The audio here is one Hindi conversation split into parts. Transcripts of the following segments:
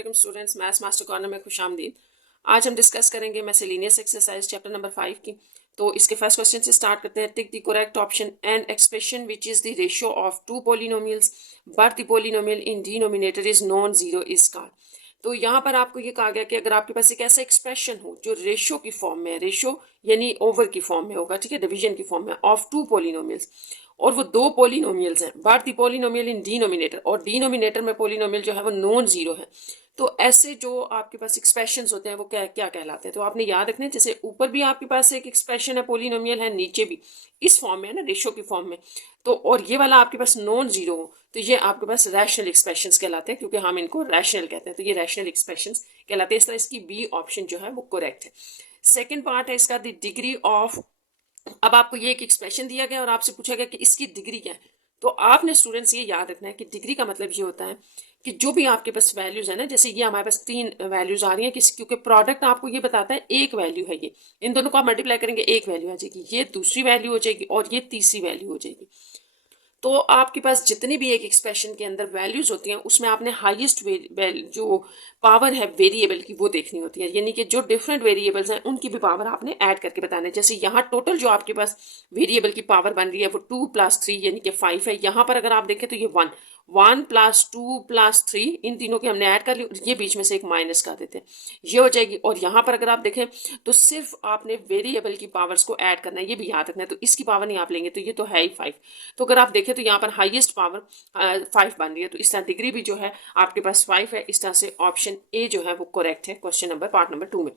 वालेकुम स्टूडेंट्स, मैथ्स मास्टर कॉर्नर में खुशामदीद। आज हम डिस्कस करेंगे मिसलेनियस एक्सरसाइज चैप्टर नंबर 5 की। तो इसके फर्स्ट क्वेश्चन से स्टार्ट करते हैं। Tick the correct option and expression which is the ratio of two polynomials but the polynomial in denominator is non zero is called. तो यहाँ पर आपको ये कहा गया कि अगर आपके पास एक ऐसा एक्सप्रेशन हो जो रेशियो की फॉर्म में है, रेशियो यानी ओवर की फॉर्म में होगा, ठीक है, डिवीजन की फॉर्म में, ऑफ टू पोलिनोमियल्स, और वो दो पोलिनोमियल्स हैं, but the polynomial in denominator, और डिनोमिनेटर में पोलिनोमियल जो है वो नॉन जीरो है, तो ऐसे जो आपके पास एक्सप्रेशंस होते हैं वो क्या क्या कहलाते हैं। तो आपने याद रखना है, जैसे ऊपर भी आपके पास एक एक्सप्रेशन है पोलिनोमियल है, नीचे भी इस फॉर्म में है ना, रेशियो की फॉर्म में, तो और ये वाला आपके पास नॉन जीरो हो तो ये आपके पास रैशनल एक्सप्रेशंस कहलाते हैं, क्योंकि हम इनको रैशनल कहते हैं, तो ये रैशनल एक्सप्रेशंस कहलाते हैं। इस तरह इसकी बी ऑप्शन जो है वो करेक्ट है। सेकेंड पार्ट है इसका, द डिग्री ऑफ। अब आपको ये एक एक्सप्रेशन दिया गया और आपसे पूछा गया कि इसकी डिग्री क्या है। तो आपने स्टूडेंट्स ये याद रखना है कि डिग्री का मतलब ये होता है कि जो भी आपके पास वैल्यूज है ना, जैसे ये हमारे पास तीन वैल्यूज आ रही हैं, क्योंकि प्रोडक्ट आपको ये बताता है एक वैल्यू है, ये इन दोनों को आप मल्टीप्लाई करेंगे एक वैल्यू आ जाएगी, ये दूसरी वैल्यू हो जाएगी और ये तीसरी वैल्यू हो जाएगी। तो आपके पास जितनी भी एक एक्सप्रेशन के अंदर वैल्यूज होती हैं उसमें आपने हाईएस्ट जो पावर है वेरिएबल की वो देखनी होती है, यानी कि जो डिफरेंट वेरिएबल्स हैं उनकी भी पावर आपने ऐड करके बताना है। जैसे यहाँ टोटल जो आपके पास वेरिएबल की पावर बन रही है वो 2 + 3 यानी कि 5 है। यहाँ पर अगर आप देखें तो ये 1 + 2 + 3 इन तीनों की हमने ऐड कर ली, ये बीच में से एक माइनस कर देते हैं, ये हो जाएगी। और यहाँ पर अगर आप देखें तो सिर्फ आपने वेरिएबल की पावर्स को ऐड करना है, ये भी याद रखना है। तो इसकी पावर नहीं आप लेंगे तो ये तो है ही 5। तो अगर आप देखें तो यहाँ पर हाईएस्ट पावर 5 बन रही है, तो इस तरह डिग्री भी जो है आपके पास 5 है। इस तरह से ऑप्शन ए जो है वो करेक्ट है क्वेश्चन नंबर पार्ट नंबर 2 में।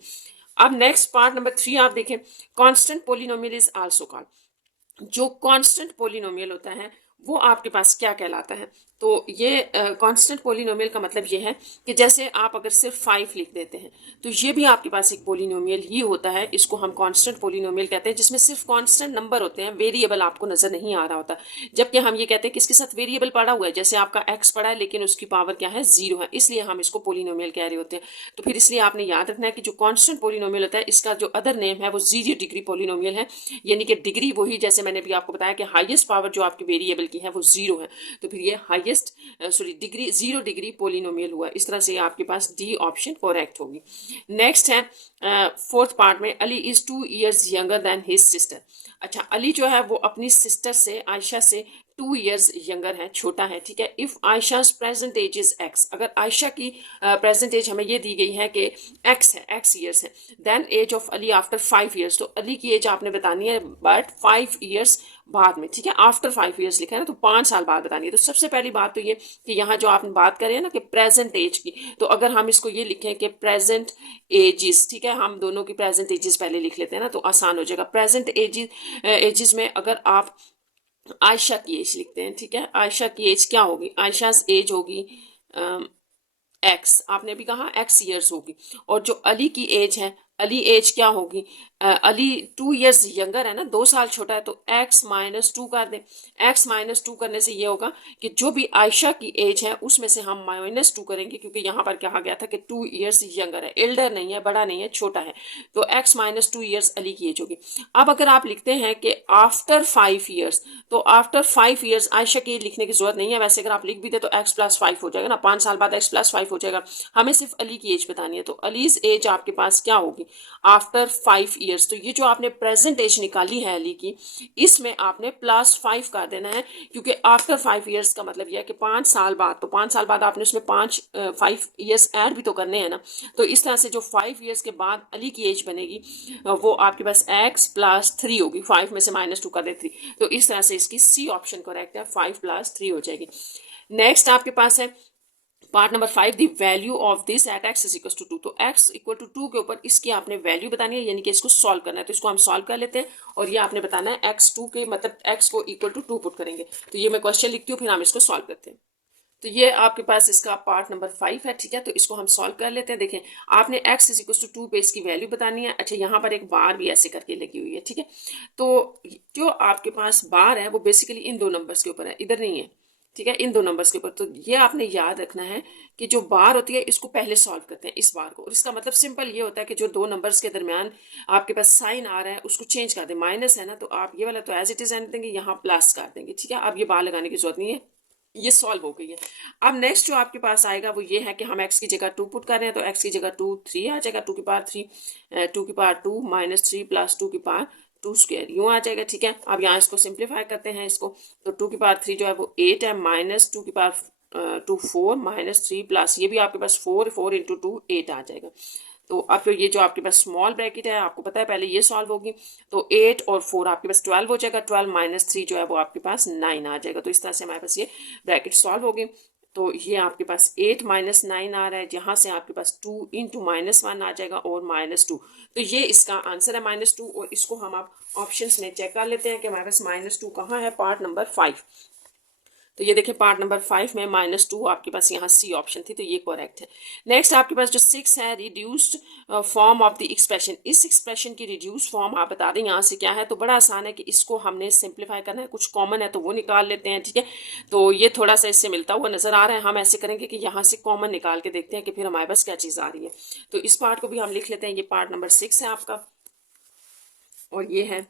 अब नेक्स्ट पार्ट नंबर 3 आप देखें, constant polynomial is also called. जो कांस्टेंट पोलिनोमियल होता है वो आपके पास क्या कहलाता है। तो ये कांस्टेंट पोलिनोमियल का मतलब ये है कि जैसे आप अगर सिर्फ 5 लिख देते हैं तो ये भी आपके पास एक पोलिनोमियल ही होता है, इसको हम कांस्टेंट पोलिनोमियल कहते हैं, जिसमें सिर्फ कांस्टेंट नंबर होते हैं, वेरिएबल आपको नजर नहीं आ रहा होता। जबकि हम ये कहते हैं कि इसके साथ वेरिएबल पड़ा हुआ है, जैसे आपका एक्स पड़ा है लेकिन उसकी पावर क्या है, 0 है, इसलिए हम इसको पोलिनोमियल कह रहे होते हैं। तो फिर इसलिए आपने याद रखना है कि जो कांस्टेंट पोलिनोमियल होता है इसका जो अदर नेम है वो 0 डिग्री पोलिनोमियल है, यानी कि डिग्री वही, जैसे मैंने भी आपको बताया कि हाईएस्ट पावर जो आपकी वेरिएबल की है वो 0 है, तो फिर ये हाईएस्ट डिग्री 0 डिग्री पोलिनोमियल हुआ। इस तरह से आपके पास डी ऑप्शन करेक्ट होगी। नेक्स्ट है फोर्थ पार्ट में, Ali is 2 years younger than his sister. अच्छा, अली जो है वो अपनी सिस्टर से, आयशा से 2 years यंगर है, छोटा है, ठीक है। If Ayesha's present age is X, अगर आयशा की प्रेजेंट एज हमें ये दी गई है कि एक्स है, एक्स ईयर्स है, then age of Ali after 5 years, तो अली की एज आपने बतानी है बट 5 years बाद में, ठीक है। आफ्टर 5 years लिखा है ना, तो 5 साल बाद बतानी है। तो सबसे पहली बात तो ये कि यहाँ जो आपने बात करी है ना कि प्रेजेंट एज की, तो अगर हम इसको ये लिखें कि प्रेजेंट एजिस, ठीक है, हम दोनों की प्रेजेंट एजिस पहले लिख लेते हैं ना तो आसान हो जाएगा। प्रेजेंट एजिस में अगर आप आयशा की एज लिखते हैं, ठीक है, आयशा की एज क्या होगी, आयशाज एज होगी एक्स, आपने भी कहा एक्स ईयर्स होगी। और जो अली की एज है, अली एज क्या होगी, अली 2 years यंगर है ना, 2 साल छोटा है, तो x - 2 कर दें। x - 2 करने से ये होगा कि जो भी आयशा की एज है उसमें से हम -2 करेंगे, क्योंकि यहाँ पर कहा गया था कि 2 years यंगर है, एल्डर नहीं है, बड़ा नहीं है, छोटा है, तो x - 2 years अली की एज होगी। अब अगर आप लिखते हैं कि आफ्टर 5 years, तो आफ्टर 5 years आयशा की एज लिखने की जरूरत नहीं है, वैसे अगर आप लिख भी दे तो x + 5 हो जाएगा ना, 5 साल बाद x + 5 हो जाएगा। हमें सिर्फ अली की एज बतानी है, तो अलीज एज आपके पास क्या होगी आफ्टर 5 years। तो ये जो आपने प्रेजेंट एज निकाली है अली की, इसमें आपने +5 कर देना है, क्योंकि आफ्टर 5 years का मतलब यह है कि 5 साल बाद, तो 5 साल बाद आपने उसमें 5 years ऐड भी तो करने हैं ना। तो इस तरह से जो 5 years के बाद अली की एज बनेगी वो आपके पास x + 3 होगी, 5 में से -2 कर दे 3, तो इस तरह से इसकी सी ऑप्शन करेक्ट है, 5 + 3 हो जाएगी। नेक्स्ट आपके पास है part number 5, the value of this eight x = 2। तो x = 2 के ऊपर इसकी आपने वैल्यू बतानी है, यानी कि इसको सॉल्व करना है। तो इसको हम सॉल्व कर लेते हैं और ये आपने बताना है x2 के मतलब x को = 2 पुट करेंगे। तो ये मैं क्वेश्चन लिखती हूँ, फिर हम इसको सॉल्व करते हैं। तो ये आपके पास इसका पार्ट नंबर 5 है, ठीक है। तो इसको हम सॉल्व कर लेते हैं। देखें, आपने x = 2 पे इसकी वैल्यू बतानी है। अच्छा, यहाँ पर एक बार भी ऐसे करके लगी हुई है, ठीक है। तो जो आपके पास बार है वो बेसिकली इन दो नंबर्स के ऊपर है, इधर नहीं है, ठीक है, इन दो नंबर्स के ऊपर। तो ये आपने याद रखना है कि जो बार होती है इसको पहले सॉल्व करते हैं, इस बार को, और इसका मतलब सिंपल ये होता है कि जो दो नंबर्स के दरमियान आपके पास साइन आ रहा है उसको चेंज कर दें। माइनस है ना, तो आप ये वाला तो एज इट इज रहने देंगे, यहाँ प्लस कर देंगे, ठीक है। अब ये बार लगाने की जरूरत नहीं है, ये सॉल्व हो गई है। अब नेक्स्ट जो आपके पास आएगा वो ये है कि हम x की जगह 2 पुट कर रहे हैं, तो x की जगह 2 3 आ जाएगा, 2 की पावर 3, 2 की पावर 2 माइनस 3 प्लस 2 की पावर 2 स्क्वायर, यूँ आ जाएगा। ठीक है, अब यहाँ इसको सिंप्लीफाई करते हैं इसको, तो 2 की पावर 3 जो है वो 8 है, माइनस 2 की पावर 2 4 माइनस 3 प्लस ये भी आपके पास 4, 4 इंटू 2 8 आ जाएगा। तो अब फिर ये जो आपके पास स्मॉल ब्रैकेट है आपको पता है पहले ये सॉल्व होगी, तो 8 और 4 आपके पास 12 हो जाएगा, 12 माइनस 3 जो है वो आपके पास 9 आ जाएगा। तो इस तरह से हमारे पास ये ब्रैकेट सॉल्व होगी। तो ये आपके पास 8 माइनस 9 आ रहा है, जहाँ से आपके पास 2 इंटू माइनस 1 आ जाएगा और माइनस 2। तो ये इसका आंसर है -2, और इसको हम आप ऑप्शंस में चेक कर लेते हैं कि हमारे पास -2 कहाँ है, पार्ट नंबर 5। तो ये देखिए पार्ट नंबर 5 में -2 आपके पास यहाँ सी ऑप्शन थी, तो ये करेक्ट है। नेक्स्ट आपके पास जो 6 है, reduced form of the expression, इस एक्सप्रेशन की रिड्यूस फॉर्म आप बता दें यहाँ से क्या है। तो बड़ा आसान है कि इसको हमने सिंप्लीफाई करना है, कुछ कॉमन है तो वो निकाल लेते हैं। ठीक है, तो ये थोड़ा सा इससे मिलता हुआ नजर आ रहा है, हम ऐसे करेंगे कि यहाँ से कॉमन निकाल के देखते हैं कि फिर हमारे पास क्या चीज़ आ रही है। तो इस पार्ट को भी हम लिख लेते हैं, ये पार्ट नंबर 6 है आपका, और ये है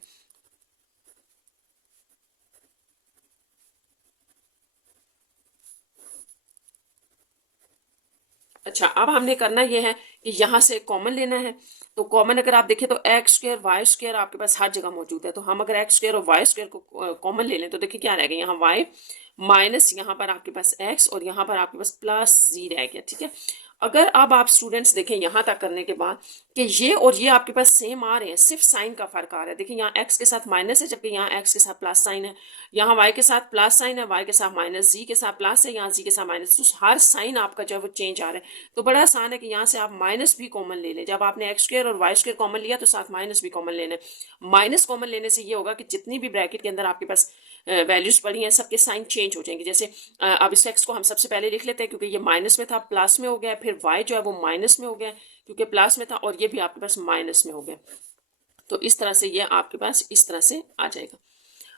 अच्छा। अब हमने करना ये है कि यहाँ से कॉमन लेना है। तो कॉमन अगर आप देखें तो एक्स स्क्र वाई स्क्र आपके पास हर जगह मौजूद है, तो हम अगर एक्स स्क्र और वाई स्क्र को कॉमन ले लें तो देखिए क्या रहेगा, यहाँ वाई माइनस यहाँ पर आपके पास एक्स और यहाँ पर आपके पास प्लस जी रह गया। ठीक है, अगर अब आप स्टूडेंट्स देखें यहाँ तक करने के बाद कि ये और ये आपके पास सेम आ रहे हैं, सिर्फ साइन का फर्क आ रहा है। देखिए यहाँ एक्स के साथ माइनस है, जबकि यहाँ एक्स के साथ प्लस साइन है, यहाँ वाई के साथ प्लस साइन है, वाई के साथ माइनस, जी के साथ प्लस है, यहाँ जी के साथ माइनस। तो हर साइन आपका जो है वो चेंज आ रहा है। तो बड़ा आसान है कि यहाँ से आप माइनस भी कॉमन ले लें। जब आपने एक्स स्क्र और वाई स्क्र कॉमन लिया तो साथ माइनस भी कॉमन लेना है। माइनस कॉमन लेने से ये होगा कि जितनी भी ब्रैकेट के अंदर आपके पास वैल्यूज पड़ी हैं सबके साइन चेंज हो जाएंगे। जैसे अब इस एक्स को हम सबसे पहले लिख लेते हैं, क्योंकि ये माइनस में था प्लस में हो गया, फिर वाई जो है वो माइनस में हो गया क्योंकि प्लस में था, और ये भी आपके पास माइनस में हो गया। तो इस तरह से ये आपके पास इस तरह से आ जाएगा।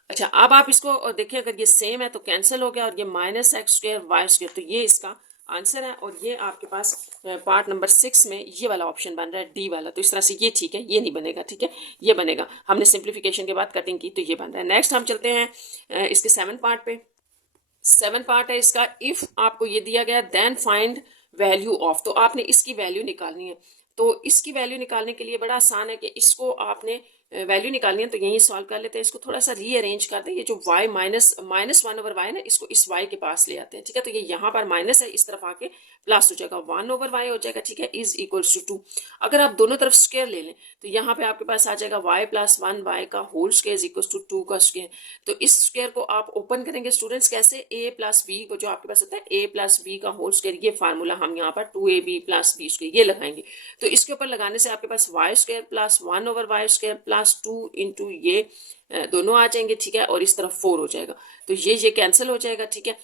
अच्छा, अब आप इसको देखिए, अगर ये सेम है तो कैंसिल हो गया, और ये minus x square y square, तो ये इसका आंसर है। और ये आपके पास पार्ट नंबर 6 में ये वाला ऑप्शन बन रहा है, डी वाला। तो इस तरह से ये ठीक है, ये नहीं बनेगा। ठीक है, ये बनेगा, हमने सिंप्लीफिकेशन के बाद कटिंग की तो ये बन रहा है। नेक्स्ट हम चलते हैं इसके 7 पार्ट पे। 7 पार्ट है इसका, इफ आपको ये दिया गया देन फाइंड वैल्यू ऑफ, तो आपने इसकी वैल्यू निकालनी है। तो इसकी वैल्यू निकालने के लिए बड़ा आसान है कि इसको आपने वैल्यू निकालनी है, तो यही सॉल्व कर लेते हैं। इसको थोड़ा सा रीअरेंज कर दें, ये जो y -1/y ना, इसको इस y के पास ले आते हैं। ठीक है, तो ये यहाँ पर माइनस है, इस तरफ आके प्लस हो जाएगा, 1/y हो जाएगा। ठीक है, इज इक्वल्स टू 2। अगर आप दोनों तरफ स्क्वायर ले लें तो यहाँ पे आपके पास आ जाएगा y + 1y का whole square is equals to 2 का स्क्वायर। तो इस स्क्वायर को आप ओपन करेंगे स्टूडेंट्स कैसे, a + b को जो आपके पास होता है a + b का होल स्क्वायर, ये फार्मूला हम यहाँ पर 2ab + b स्क्वायर ये लगाएंगे। तो इसके ऊपर लगाने से आपके पास y² + 1/y² + 2 इंटू ये दोनों आ जाएंगे। ठीक है, और इस तरफ 4 हो जाएगा, तो ये कैंसिल हो जाएगा। ठीक है,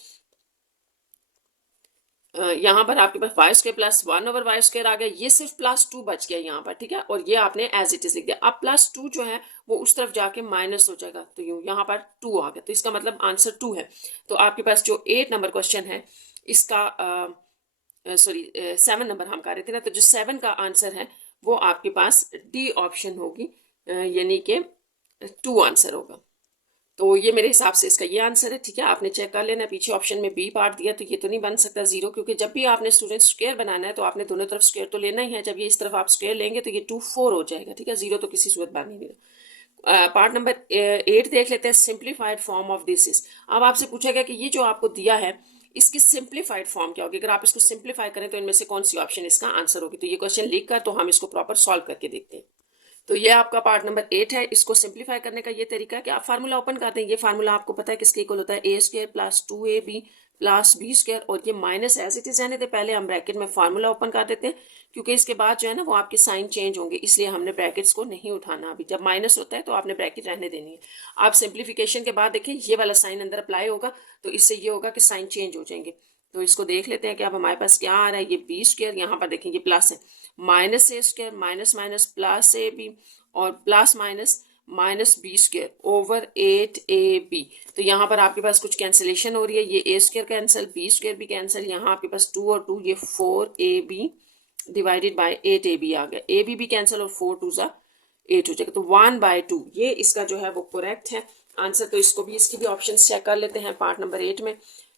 यहाँ पर आपके पास y² + 1/y² आ गया, ये सिर्फ +2 बच गया यहाँ पर। ठीक है, और ये आपने एज इट इज लिख दिया। अब +2 जो है वो उस तरफ जाके माइनस हो जाएगा, तो यूँ यहाँ पर 2 आ गया, तो इसका मतलब आंसर 2 है। तो आपके पास जो 8 नंबर क्वेश्चन है इसका सॉरी 7 नंबर हम कर रहे थे ना, तो जो 7 का आंसर है वो आपके पास डी ऑप्शन होगी, यानी कि 2 आंसर होगा। तो ये मेरे हिसाब से इसका ये आंसर है। ठीक है, आपने चेक कर लेना, पीछे ऑप्शन में बी पार्ट दिया तो ये तो नहीं बन सकता 0, क्योंकि जब भी आपने स्टूडेंट स्क्वायर बनाना है तो आपने दोनों तरफ स्क्वायर तो लेना ही है। जब ये इस तरफ आप स्क्वायर लेंगे तो ये 2 4 हो जाएगा। ठीक है, 0 तो किसी सूरत बन ही नहीं रहा। पार्ट नंबर 8 देख लेते हैं, simplified form of this is. अब आपसे पूछा गया कि ये जो आपको दिया है इसकी सिंप्लीफाइड फॉर्म क्या होगी, अगर आप इसको सिंप्लीफाई करें तो इनमें से कौन सी ऑप्शन इसका आंसर होगी। तो ये क्वेश्चन लिख कर तो हम इसको प्रॉपर सॉल्व करके देखते हैं। तो ये आपका पार्ट नंबर 8 है। इसको सिंप्लीफाई करने का ये तरीका है कि आप फार्मूला ओपन करते हैं। ये फार्मूला आपको पता है किसके इक्वल होता है, a² + 2ab + b², और ये माइनस एज इट इज रहने थे। पहले हम ब्रैकेट में फार्मूला ओपन कर देते हैं, क्योंकि इसके बाद जो है ना वो आपके साइन चेंज होंगे, इसलिए हमने ब्रैकेट्स को नहीं उठाना। अभी जब माइनस होता है तो आपने ब्रैकेट रहने देनी है। आप सिंप्लीफिकेशन के बाद देखें ये वाला साइन अंदर अप्लाई होगा, तो इससे ये होगा कि साइन चेंज हो जाएंगे। तो इसको देख लेते हैं कि अब हमारे पास क्या आ रहा है। ये b², यहाँ पर देखें ये प्लस है, -a² minus minus plus ab, और plus minus -b² over 8ab। तो यहाँ पर आपके पास कुछ कैंसिलेशन हो रही है, ये a² कैंसिल, b² भी कैंसिल, यहाँ आपके पास 2 और 2 ये 4ab डिवाइडेड बाय 8ab आ गया, ab भी कैंसिल और 4 2 ज़ा 8 हो जाएगा, तो 1/2 ये इसका जो है वो करेक्ट है आंसर। तो इसको भी इसकी भी ऑप्शन चेक कर लेते हैं पार्ट नंबर 8 में।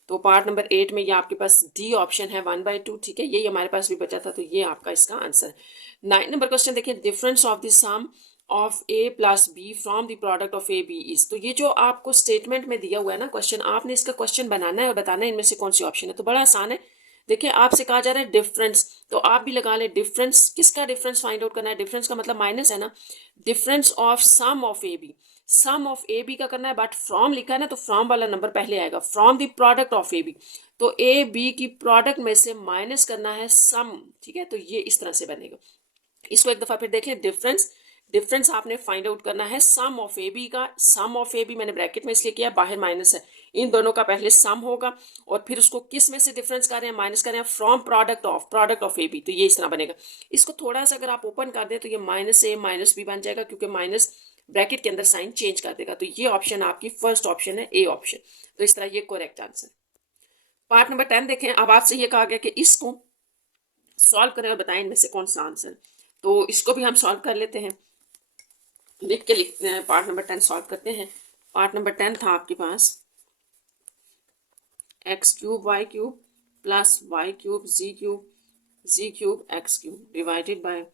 तो पार्ट नंबर 8 में ये आपके पास डी ऑप्शन है 1/2, ठीक है, ये हमारे पास भी बचा था, तो ये आपका इसका आंसर है। 9 नंबर क्वेश्चन देखिए, difference of the sum of a plus b from the product of a b is. तो ये जो आपको स्टेटमेंट में दिया हुआ है ना क्वेश्चन, आपने इसका क्वेश्चन बनाना है और बताना है इनमें से कौन सी ऑप्शन है। तो बड़ा आसान है, देखिए आपसे कहा जा रहा है डिफरेंस, तो आप भी लगा ले डिफरेंस, किसका डिफरेंस फाइंड आउट करना है, डिफरेंस का मतलब माइनस है ना, difference of sum of a b, sum of a b का करना है, बट फ्रॉम लिखा है ना तो फ्रॉम वाला नंबर पहले आएगा, from the product of a b, तो ए बी की प्रोडक्ट में से माइनस करना है सम, ठीक है, तो ये इस तरह से बनेगा। इसको एक दफा फिर देखें, डिफरेंस, डिफरेंस आपने फाइंड आउट करना है सम ऑफ ए बी का, सम ऑफ ए बी मैंने ब्रैकेट में इसलिए किया, बाहर माइनस है, इन दोनों का पहले सम होगा और फिर उसको किस में से डिफरेंस कर रहे हैं, माइनस कर रहे हैं from product of a b, तो ये इस तरह बनेगा। इसको थोड़ा सा अगर आप ओपन कर दें तो ये माइनस ए माइनस बी बन जाएगा, क्योंकि माइनस ब्रैकेट के अंदर साइन चेंज कर देगा, तो ये ऑप्शन आपकी फर्स्ट ऑप्शन है, ए ऑप्शन, तो इस तरह ये करेक्ट आंसर। पार्ट नंबर 10 देखें, अब आपसे ये कहा गया कि इसको सॉल्व करें और बताएं इनमें से कौन सा आंसर, तो इसको भी हम सॉल्व कर लेते हैं, लिख के लिखते हैं, पार्ट नंबर 10 सॉल्व करते हैं। पार्ट नंबर 10 था आपके पास X cube Y cube plus Y cube Z cube X cube divided by.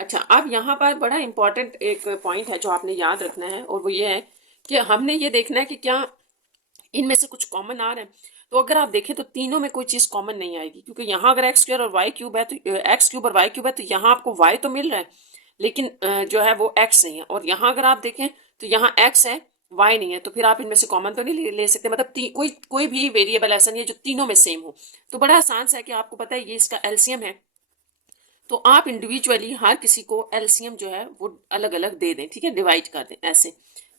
अच्छा, अब यहाँ पर बड़ा इंपॉर्टेंट एक पॉइंट है जो आपने याद रखना है, और वो ये है कि हमने ये देखना है कि क्या इनमें से कुछ कॉमन आ रहा है। तो अगर आप देखें तो तीनों में कोई चीज़ कॉमन नहीं आएगी, क्योंकि यहाँ अगर एक्स स्क्वायर और वाई क्यूब है तो एक्स क्यूब और वाई क्यूब है तो यहाँ आपको वाई तो मिल रहा है, लेकिन जो है वो एक्स नहीं है, और यहाँ अगर आप देखें तो यहाँ एक्स है वाई नहीं है, तो फिर आप इनमें से कॉमन तो नहीं ले सकते, मतलब कोई भी वेरिएबल ऐसा नहीं है जो तीनों में सेम हो। तो बड़ा आसान सा है कि आपको पता है ये इसका एलसीएम है, तो आप इंडिविजुअली हर किसी को एलसीएम जो है वो अलग अलग दे दें, ठीक है, डिवाइड कर दें ऐसे।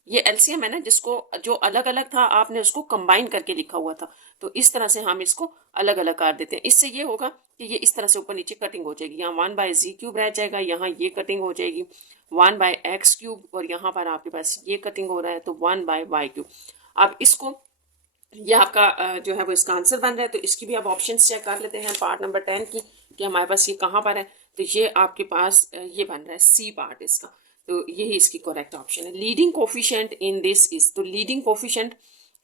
ये एलसीएम है ना, जिसको जो अलग अलग था आपने उसको कंबाइन करके लिखा हुआ था, तो इस तरह से हम इसको अलग अलग कर देते हैं। इससे ये होगा कि ये इस तरह से ऊपर नीचे कटिंग हो जाएगी, यहाँ 1/z³ रह जाएगा, यहाँ ये कटिंग हो जाएगी 1/x³, और यहाँ पर आपके पास ये कटिंग हो रहा है तो 1/y³। अब इसको, ये आपका जो है वो इसका आंसर बन रहा है, तो इसकी भी आप ऑप्शन चेक कर लेते हैं पार्ट नंबर 10 की कि हमारे पास ये कहाँ पर है। तो ये आपके पास ये बन रहा है सी पार्ट इसका, तो यही इसकी करेक्ट ऑप्शन है। Leading coefficient in this is, तो लीडिंग कोफिशिएंट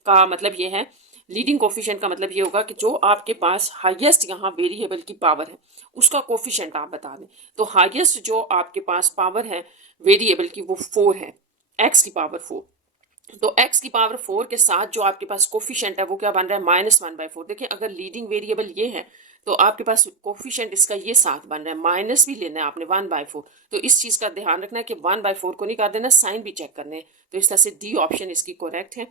का मतलब ये है, लीडिंग कोफिशिएंट का मतलब ये होगा कि जो आपके पास हाईएस्ट यहाँ वेरिएबल की पावर है उसका कोफिशिएंट आप बता दें। तो हाईएस्ट जो आपके पास पावर है वेरिएबल की वो 4 है, एक्स की पावर 4, तो x की पावर 4 के साथ जो आपके पास कोफिशिएंट है वो क्या बन रहा है -1/4। देखिए अगर लीडिंग वेरिएबल ये है तो आपके पास कोफिशिएंट इसका ये साथ बन रहा है, माइनस भी लेना है आपने 1/4, तो इस चीज़ का ध्यान रखना है कि 1/4 को नहीं कर देना, साइन भी चेक करने हैं, तो इस तरह से डी ऑप्शन इसकी करेक्ट है।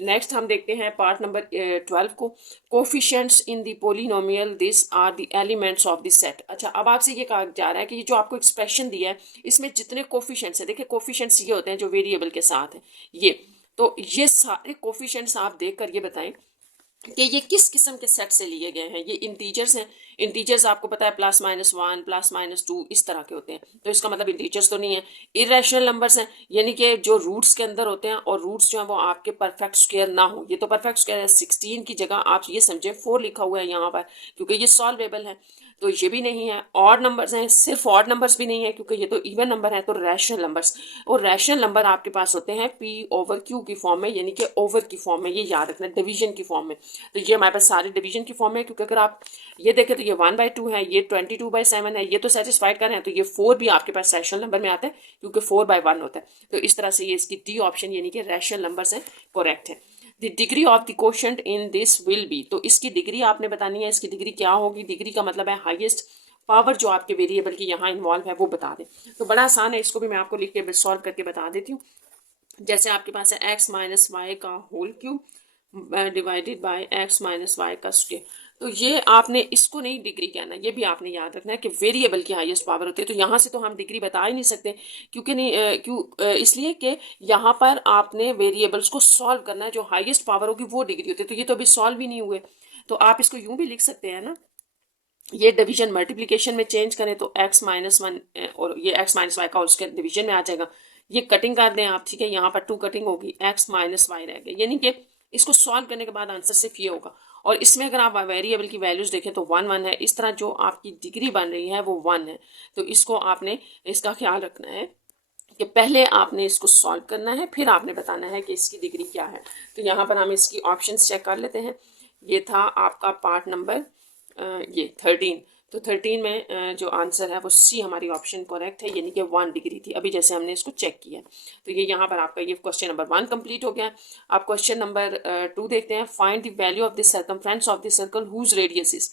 नेक्स्ट हम देखते हैं पार्ट नंबर 12 को, coefficients in the polynomial this are the elements of the set. अच्छा, अब आपसे ये कहा जा रहा है कि ये जो आपको एक्सप्रेशन दिया है इसमें जितने कोफिशिएंट्स है, देखिए कोफिशिएंट्स ये होते हैं जो वेरिएबल के साथ है ये, तो ये सारे कोफिशिएंट्स आप देखकर ये बताएं कि ये किस किस्म के सेट से लिए गए हैं। ये इंटीजर्स हैं, इंटीजर्स आपको पता है +-1 +-2 इस तरह के होते हैं, तो इसका मतलब इंटीजर्स तो नहीं है। इरेशनल नंबर्स हैं, यानी कि जो रूट्स के अंदर होते हैं और रूट्स जो है वो आपके परफेक्ट स्क्वायर ना हो, ये तो परफेक्ट स्क्वायर है। 16 की जगह आप ये समझें 4 लिखा हुआ है यहाँ पर, क्योंकि ये सॉल्वेबल है, तो ये भी नहीं है। ऑड नंबर्स हैं, सिर्फ ऑड नंबर्स भी नहीं है क्योंकि ये तो इवन नंबर है, तो रैशनल नंबर्स, और रैशनल नंबर आपके पास होते हैं P/Q की फॉर्म में, यानी कि ओवर की फॉर्म में, ये याद रखना, डिवीजन की फॉर्म में। तो ये हमारे पास सारे डिवीजन की फॉर्म में, क्योंकि अगर आप ये देखें तो ये 1/2 है, ये 22/7 है, ये तो सेटिस्फाइड कर रहे हैं, तो ये 4 भी आपके पास रैशनल नंबर में आता है क्योंकि 4/1 होता है, तो इस तरह से ये इसकी डी ऑप्शन यानी कि रैशनल नंबर्स हैं करेक्ट है। The degree of the quotient in this will be, तो इसकी डिग्री आपने बतानी है, इसकी डिग्री क्या होगी, डिग्री का मतलब है हाईएस्ट पावर जो आपके वेरिएबल की यहाँ इन्वॉल्व है वो बता दें। तो बड़ा आसान है, इसको भी मैं आपको लिख के सॉल्व करके बता देती हूँ। जैसे आपके पास है x-y का whole cube divided bye x-y का स्क्वायर, तो ये आपने इसको नहीं डिग्री कहना, ये भी आपने याद रखना है कि वेरिएबल की हाईएस्ट पावर होती है, तो यहाँ से तो हम डिग्री बता ही नहीं सकते, क्योंकि नहीं इसलिए कि यहाँ पर आपने वेरिएबल्स को सॉल्व करना है, जो हाईएस्ट पावर होगी वो डिग्री होती है, तो ये तो अभी सॉल्व ही नहीं हुए, तो आप इसको यूँ भी लिख सकते हैं ना, ये डिवीजन मल्टीप्लिकेशन में चेंज करें तो x-1 और ये x-y का उसके डिवीजन में आ जाएगा, ये कटिंग कर दें आप, ठीक है, यहाँ पर 2 कटिंग होगी, x-y रह गए, यानी कि इसको सॉल्व करने के बाद आंसर सिर्फ ये होगा। और इसमें अगर आप वेरिएबल की वैल्यूज देखें तो 1 है, इस तरह जो आपकी डिग्री बन रही है वो 1 है, तो इसको आपने इसका ख्याल रखना है कि पहले आपने इसको सॉल्व करना है, फिर आपने बताना है कि इसकी डिग्री क्या है। तो यहाँ पर हम इसकी ऑप्शंस चेक कर लेते हैं ये था आपका पार्ट नंबर ये 13। तो 13 में जो आंसर है वो सी हमारी ऑप्शन करेक्ट है, यानी कि 1 डिग्री थी अभी जैसे हमने इसको चेक किया। तो ये यहाँ पर आपका ये क्वेश्चन नंबर 1 कंप्लीट हो गया। आप क्वेश्चन नंबर 2 देखते हैं। Find the value of the circumference of the circle whose radius is.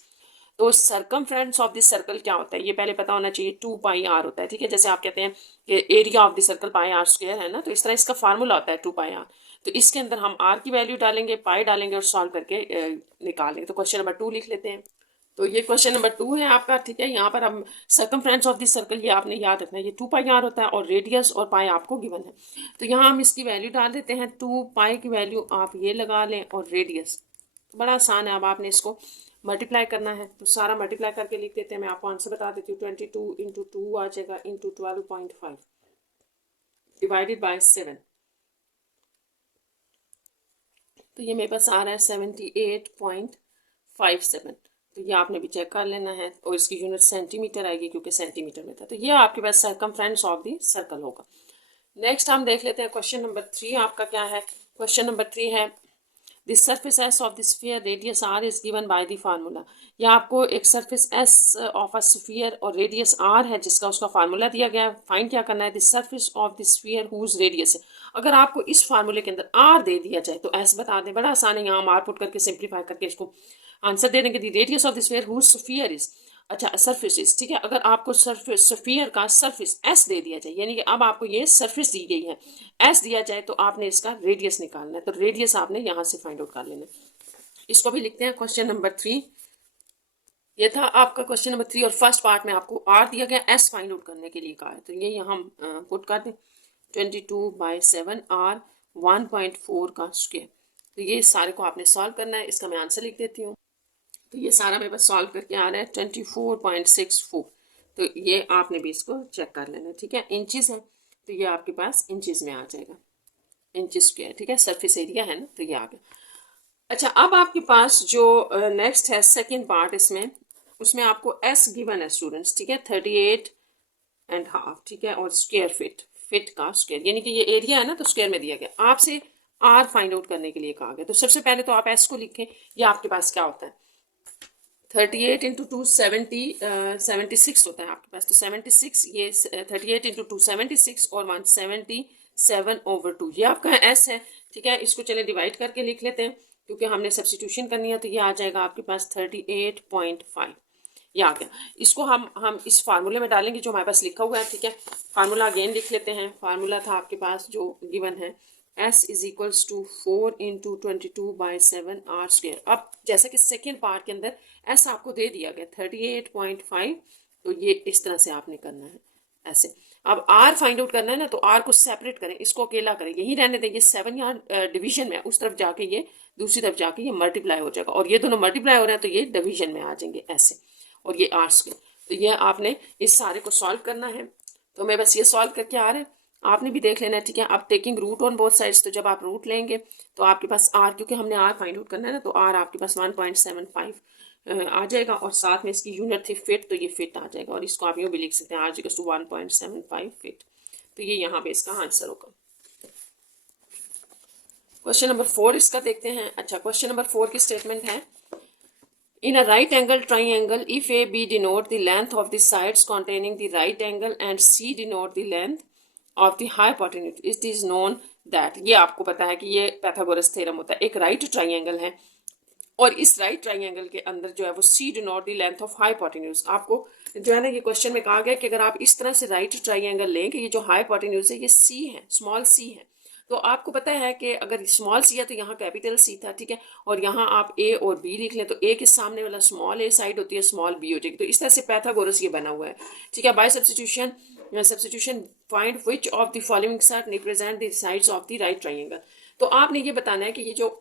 तो सर्कमफ्रेंस ऑफ द सर्कल क्या होता है ये पहले पता होना चाहिए। 2 पाई आर होता है, ठीक है। जैसे आप कहते हैं कि area of the circle pi r square है ना, तो इस तरह इसका फार्मूला होता है 2 पाई आर। तो इसके अंदर हम आर की वैल्यू डालेंगे, पाई डालेंगे और सॉल्व करके निकालेंगे। तो क्वेश्चन नंबर 2 लिख लेते हैं। तो ये क्वेश्चन नंबर 2 है आपका, ठीक है। यहाँ पर हम सर्कमफ्रेंस ऑफ दिस सर्कल, ये आपने याद रखना है, ये 2 पाई आर होता है और रेडियस और पाई आपको गिवन है। तो यहाँ हम इसकी वैल्यू डाल देते हैं। 2 पाई की वैल्यू आप ये लगा लें और रेडियस, बड़ा आसान है। अब आपने इसको मल्टीप्लाई करना है, तो सारा मल्टीप्लाई करके लिख देते हैं। मैं आपको आंसर बता देती हूँ। 22 इंटू 2 आ जाएगा इंटू 12.5 डिवाइडेड बाय 7। तो ये मेरे पास आ रहा है 78.57। तो ये आपने भी चेक कर लेना है और इसकी यूनिट सेंटीमीटर आएगी क्योंकि सेंटीमीटर में था। तो ये आपके पास सर्कमफ्रेंस ऑफ द सर्कल होगा। नेक्स्ट हम देख लेते हैं क्वेश्चन नंबर 3 आपका क्या है। क्वेश्चन नंबर 3 है the surface S of the sphere radius r is given by the formula. या आपको एक surface S of a sphere और रेडियस आर है जिसका उसका फार्मूला दिया गया है। फाइंड क्या करना है, the surface of the sphere whose radius है। अगर आपको इस फार्मूले के अंदर आर दे दिया जाए तो एस बता दें, बड़ा आसान है। यहाँ हम आर पुट करके सिंप्लीफाई करके इसको आंसर दे देंगे। The radius of the sphere whose sphere is, अच्छा सरफेस, ठीक है। अगर आपको सरफेस स्फीयर का सरफेस एस दे दिया जाए, यानी कि अब आपको ये सरफेस दी गई है, एस दिया जाए, तो आपने इसका रेडियस निकालना है। तो रेडियस आपने यहाँ से फाइंड आउट कर लेना है। इसको भी लिखते हैं क्वेश्चन नंबर 3। ये था आपका क्वेश्चन नंबर 3 और फर्स्ट पार्ट में आपको आर दिया गया, एस फाइंड आउट करने के लिए कहा है। तो ये यहाँ हम पुट कर दें 22/7 आर 1.4 का स्क्वायर। तो ये सारे को आपने सॉल्व करना है। इसका मैं आंसर लिख देती हूँ। तो ये सारा मेरे पास सॉल्व करके आ रहा है 24.64। तो ये आपने भी इसको चेक कर लेना, ठीक है। इंचेस है तो ये आपके पास इंचेस में आ जाएगा, इंचेस स्क्वायर, ठीक है। सरफेस एरिया है ना, तो ये आ गया। अच्छा, अब आपके पास जो नेक्स्ट है सेकेंड पार्ट, इसमें उसमें आपको एस गिवन है स्टूडेंट्स, ठीक है। 38.5, ठीक है। और स्क्वायर फिट का स्क्वायर, यानी कि ये एरिया है ना, तो स्क्वायर में दिया गया। आपसे आर फाइंड आउट करने के लिए कहा गया। तो सबसे पहले तो आप एस को लिखें। ये आपके पास क्या होता है, 38 इंटू 2 76 होता है आपके पास। तो 76, ये 38 इंटू 2 76 और 177/2 ये आपका एस है, ठीक है। इसको चले डिवाइड करके लिख लेते हैं क्योंकि हमने सब्सटीट्यूशन करनी है। तो ये आ जाएगा आपके पास 38.5, ये आ गया। इसको हम इस फार्मूले में डालेंगे जो हमारे पास लिखा हुआ है, ठीक है। फार्मूला अगेन लिख लेते हैं। फार्मूला था आपके पास जो गिवन है, S is equals to 4 into 22/7 r square. अब जैसा कि सेकेंड पार्ट के अंदर S आपको दे दिया गया 38.5, तो ये इस तरह से आपने करना है ऐसे। अब R फाइंड आउट करना है ना, तो R को सेपरेट करें, इसको अकेला करें, यही रहने दें। ये 7 यहाँ डिवीजन में, उस तरफ जाके ये दूसरी तरफ जाके ये मल्टीप्लाई हो जाएगा, और ये दोनों मल्टीप्लाई हो रहे हैं तो ये डिवीजन में आ जाएंगे ऐसे, और ये आर स्क्वायर। तो ये आपने इस सारे को सॉल्व करना है। तो मैं बस ये सॉल्व करके आ रहा है, आपने भी देख लेना है, ठीक है। आप taking root on both sides, तो जब आप रूट लेंगे तो आपके पास आर, क्योंकि हमने आर फाइंड आउट करना है ना, तो आर आपके पास 1.75 आ जाएगा। और साथ में इसकी यूनिट थी फिट, तो ये फिट आ जाएगा। और इसको आप यूँ भी लिख सकते हैं, आर इक्वल्स टू 1.75 फिट। तो ये यहाँ पे इसका आंसर होगा। क्वेश्चन नंबर 4 इसका देखते हैं। अच्छा, क्वेश्चन नंबर 4 की स्टेटमेंट है, in a right angle triangle, if AB denote the length of the sides containing the right angle and C denote the length of the hypotenuse, it is known that, ये आपको पता है कि ये पैथागोरस थ्योरम होता है। एक राइट ट्राइंगल है और इस राइट ट्राइंगल के अंदर जो है वो C denote the length of hypotenuse. आपको जो है ना, ये क्वेश्चन में कहा गया कि अगर आप इस तरह से राइट ट्राइंगल लें कि ये जो हाइपोटेन्यूज है ये C है, स्मॉल c है, तो आपको पता है कि अगर स्मॉल c है तो यहाँ कैपिटल C था, ठीक है। और यहाँ आप A और B लिख लें, तो A के सामने वाला स्मॉल a साइड होती है, स्मॉल b हो जाएगी। तो इस तरह से पैथागोरस ये बना हुआ है, ठीक है। By substitution find which of the following set represent the sides of the right triangle. तो आपने ये बताना है कि ये जो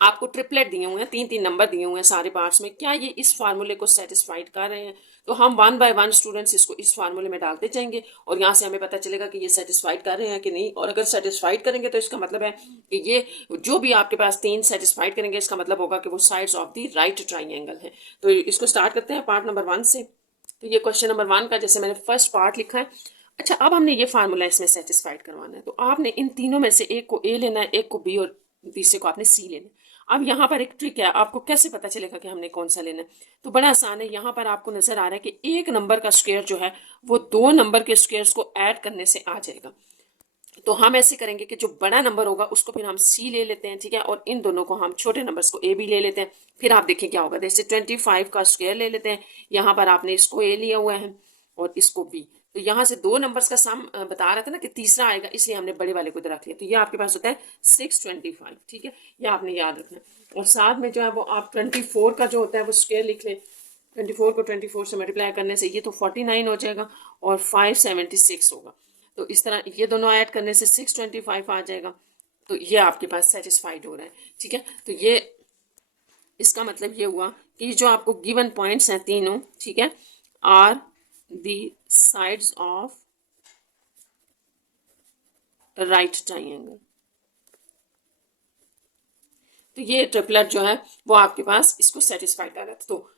आपको ट्रिपलेट दिए हुए हैं, 3-3 नंबर दिए हुए हैं सारे पार्ट्स में, क्या ये इस फार्मूले को सेटिस्फाइड कर रहे हैं। तो हम 1 बाय 1 स्टूडेंट्स इसको इस फार्मूले में डालते जाएंगे और यहाँ से हमें पता चलेगा कि ये सेटिस्फाइड कर रहे हैं कि नहीं। और अगर सेटिस्फाइड करेंगे तो इसका मतलब है कि ये जो भी आपके पास 3 सेटिस्फाइड करेंगे, इसका मतलब होगा कि वो sides of the right triangle है। तो इसको स्टार्ट करते हैं पार्ट नंबर 1 से। तो ये क्वेश्चन नंबर 1 का जैसे मैंने फर्स्ट पार्ट लिखा है। अच्छा, अब हमने ये फार्मूला इसमें सेटिस्फाइड करवाना है, तो आपने इन तीनों में से एक को ए लेना है, एक को बी और तीसरे को आपने सी लेना है। अब यहाँ पर एक ट्रिक है, आपको कैसे पता चलेगा कि हमने कौन सा लेना है? तो बड़ा आसान है। यहाँ पर आपको नजर आ रहा है कि एक नंबर का स्क्वायर जो है वो दो नंबर के स्क्वायर्स को ऐड करने से आ जाएगा। तो हम ऐसे करेंगे कि जो बड़ा नंबर होगा उसको फिर हम सी ले लेते हैं, ठीक है, और इन दोनों को हम छोटे नंबर्स को ए भी ले लेते हैं। फिर आप देखें क्या होगा। जैसे 25 का स्क्वायर ले लेते हैं, यहाँ पर आपने इसको ए लिया हुआ है और इसको बी। तो यहाँ से दो नंबर्स का सम बता रहा था ना कि तीसरा आएगा, इसलिए हमने बड़े वाले को इधर रख लिया। तो ये आपके पास होता है 625, ठीक है, ये आपने याद रखना है। और साथ में जो है वो आप 24 का जो होता है वो स्क्वायर लिख लें। 24 को 24 से मल्टीप्लाई करने से ये तो 49 हो जाएगा और 576 होगा। तो इस तरह ये दोनों ऐड करने से 625 आ जाएगा। तो ये आपके पास सेटिस्फाइड हो रहा है, ठीक है। तो ये इसका मतलब ये हुआ कि जो आपको गिवन पॉइंट्स हैं तीनों, ठीक है, are the sides of right triangle. तो ये ट्रिपलेट जो है वो आपके पास इसको सेटिस्फाई कर रहा है। तो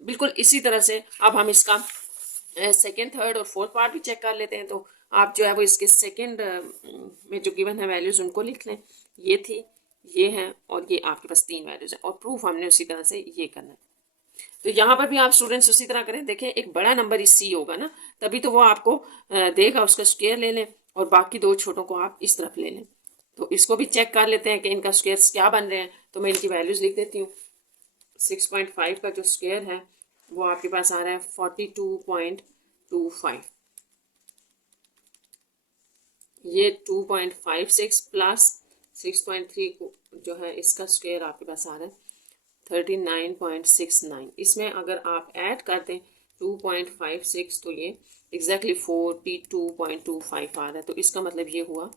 बिल्कुल इसी तरह से अब हम इसका सेकेंड, थर्ड और फोर्थ पार्ट भी चेक कर लेते हैं। तो आप जो है वो इसके सेकेंड में जो गिवन है वैल्यूज उनको लिख लें। ये थी, ये है और ये आपके पास तीन वैल्यूज हैं और प्रूफ हमने उसी तरह से ये करना है। तो यहाँ पर भी आप स्टूडेंट्स उसी तरह करें। देखें एक बड़ा नंबर इस सी होगा ना, तभी तो वो आपको देगा, उसका स्क्वायर ले लें और बाकी दो छोटों को आप इस तरफ ले लें। तो इसको भी चेक कर लेते हैं कि इनका स्क्वायर्स क्या बन रहे हैं। तो मैं इनकी वैल्यूज लिख देती हूँ। 6.5 का जो स्क्वायर है वो आपके पास आ रहा है 42.25। ये 2.56 प्लस 6.3 को जो है इसका स्क्वायर आपके पास आ रहा है 39.69। इसमें अगर आप ऐड कर दें 2.56 तो ये एग्जैक्टली 42.25 आ रहा है। तो इसका मतलब ये हुआ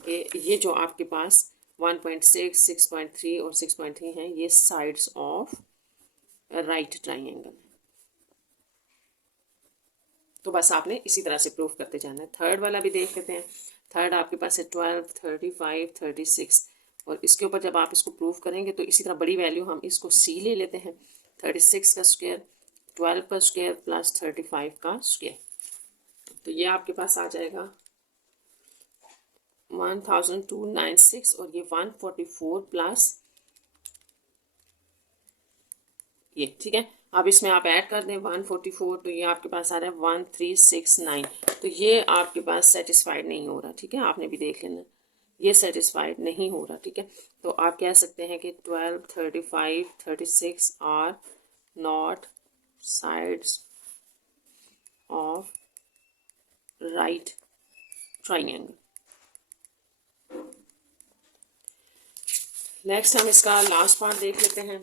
कि ये जो आपके पास 1.6, 6.3 और 6.3 है, ये साइड्स ऑफ राइट ट्राइंगल। तो बस आपने इसी तरह से प्रूफ करते जाना है। थर्ड वाला भी देख लेते हैं। थर्ड आपके पास है 12, 35, 36 और इसके ऊपर जब आप इसको प्रूफ करेंगे तो इसी तरह बड़ी वैल्यू हम इसको सी ले लेते हैं। 36 का स्क्वायर, 12 का स्क्वायर प्लस 35 का स्क्वायर। तो ये आपके पास आ जाएगा 1296 और ये 144 प्लस ये, ठीक है। अब इसमें आप ऐड कर दें 144 तो ये आपके पास आ रहा है 1369। तो ये आपके पास सेटिस्फाइड नहीं हो रहा, ठीक है, आपने भी देख लेना, ये सेटिस्फाइड नहीं हो रहा, ठीक है। तो आप कह सकते हैं कि 12, 35, 36 are not sides of right triangle. Next हम इसका लास्ट पार्ट देख लेते हैं,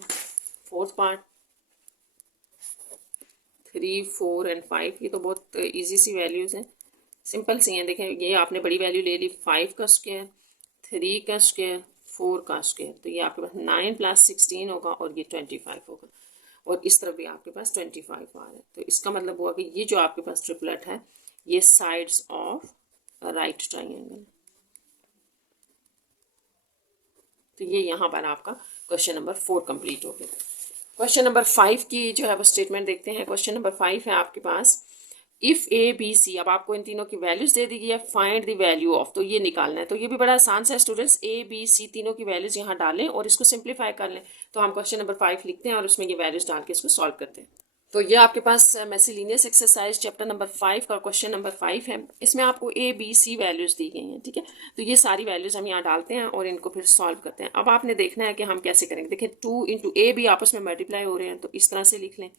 फोर्थ पार्ट। 3, 4 एंड 5 ये तो बहुत इजी सी वैल्यूज़ हैं, सिंपल सी हैं। देखें ये आपने बड़ी वैल्यू ले ली 5 का स्क्वायर, 3 का स्क्वायर, 4 का स्क्वायर। तो ये आपके पास 9 + 16 होगा और ये 25 होगा और इस तरफ भी आपके पास 25 आ रहा है। तो इसका मतलब हुआ कि ये जो आपके पास ट्रिपलेट है ये साइड्स ऑफ राइट ट्राइंगल। तो ये यहाँ पर आपका क्वेश्चन नंबर 4 कंप्लीट हो गया। क्वेश्चन नंबर 5 की जो है वो स्टेटमेंट देखते हैं। क्वेश्चन नंबर 5 है आपके पास, इफ़ ए बी सी, अब आपको इन तीनों की वैल्यूज दे दी गई है, फाइंड द वैल्यू ऑफ, तो ये निकालना है। तो ये भी बड़ा आसान सा है स्टूडेंट्स, ए बी सी तीनों की वैल्यूज यहाँ डालें और इसको सिंप्लीफाई कर लें। तो हम क्वेश्चन नंबर 5 लिखते हैं और उसमें ये वैल्यूज डाल के इसको सॉल्व करते हैं। तो ये आपके पास मिसलेनियस एक्सरसाइज चैप्टर नंबर 5 का क्वेश्चन नंबर 5 है। इसमें आपको ए बी सी वैल्यूज दी गई हैं, ठीक है। तो ये सारी वैल्यूज हम यहाँ डालते हैं और इनको फिर सॉल्व करते हैं। अब आपने देखना है कि हम कैसे करेंगे। देखिए 2 इंटू ए भी आपस में मल्टीप्लाई हो रहे हैं, तो इस तरह से लिख लें,